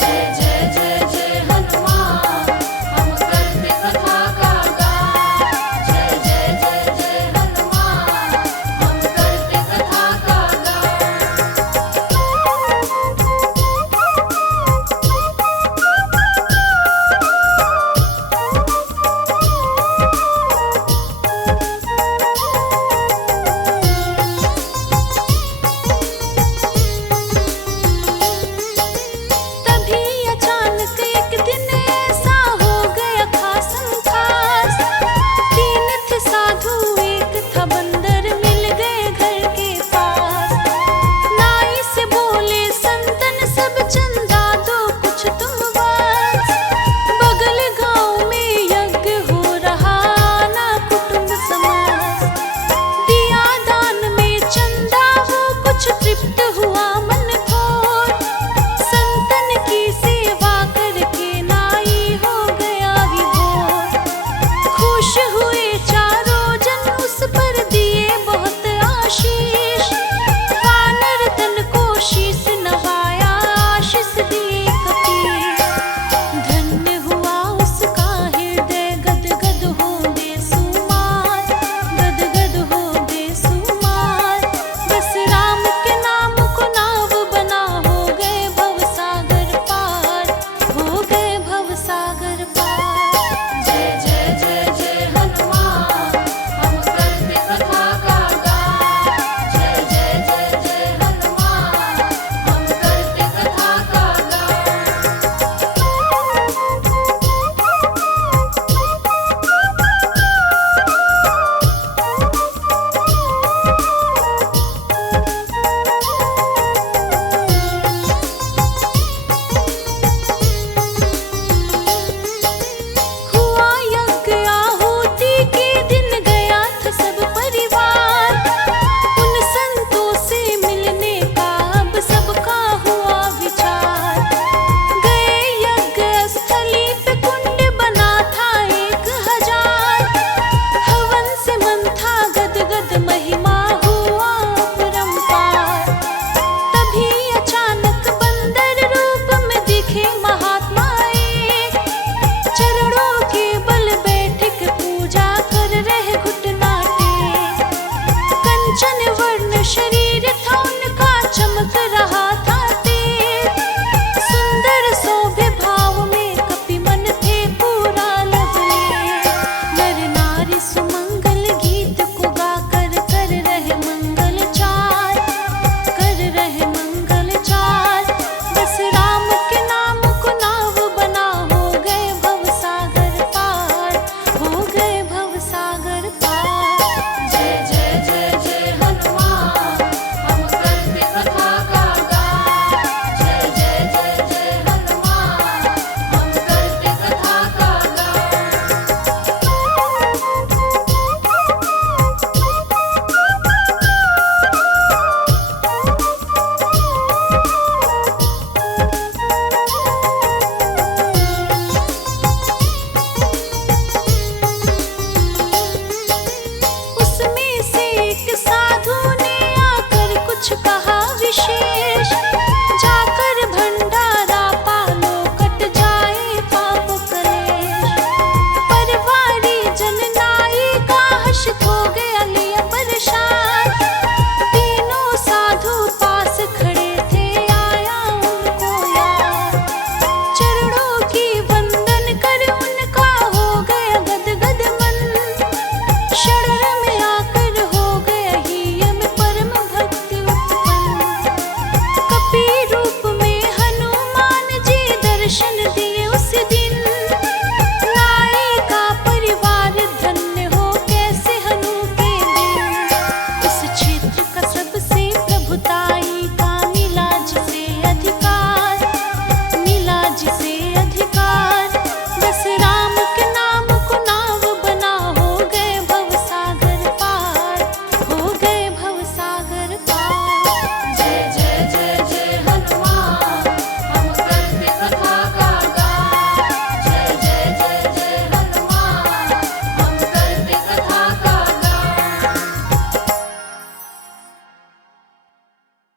जय जय जय जय हनुमान, हम करते कथा का गान। जय जय जय जय हनुमान, हम करते कथा का गान। तभी अचानक एक दिन ऐसा हो गया खासम खास। तीन थे साधु, एक था बंदर, मिल गए घर के पास। नाई से बोले संतन सब, चंदा दो कुछ तुम बस। बगल गांव में यज्ञ हो रहा, ना कुटुंब समाज। दिया दान में चंदा, वो कुछ तृप्त हुआ मन थोर। संतन की सेवा करके नाई हो गया विभोर। खुश हुए चारों जन, उस पर दिए बहुत आशीष। वानर तन को शीस नवाया, आशीष दिए कपीस। धन्य हुआ उसका हृदय, गदगद हो बेसुमार, गदगद हो बेसुमार। बस राम के नाम को नाव बना, हो गए भवसागर पार, हो गए भवसागर पार। जय जय जय जय हनुमान, हम करते कथा का गान। जय जय जय जय हनुमान, हम करते कथा का गान। हुआ यज्ञ आहुति के दिन, गया था सब परिवार। उन संतों से मिलने का अब सबका हुआ विचार। गए यज्ञ स्थली पे, कुंड बना था 1000। हवन से मन था गदगद, महिमा हुआ अपरंपार। तभी अचानक बंदर रूप में दिखे महात्मा एक। चरणों के बल बैठ के पूजा कर रहे घुटना टेक। कंचन वर्ण शरीर था उनका, चमक रहा था तेज। सुंदर शोभे भाव में कपि मन थे पूरा लवलेश। नर नारी सुमंगल गीत को गाकर कर रहे मंगलचार, कर रहे मंगलचार। बस राम के नाम को नाव बना, हो गए भवसागर पार, हो गए भवसागर पार।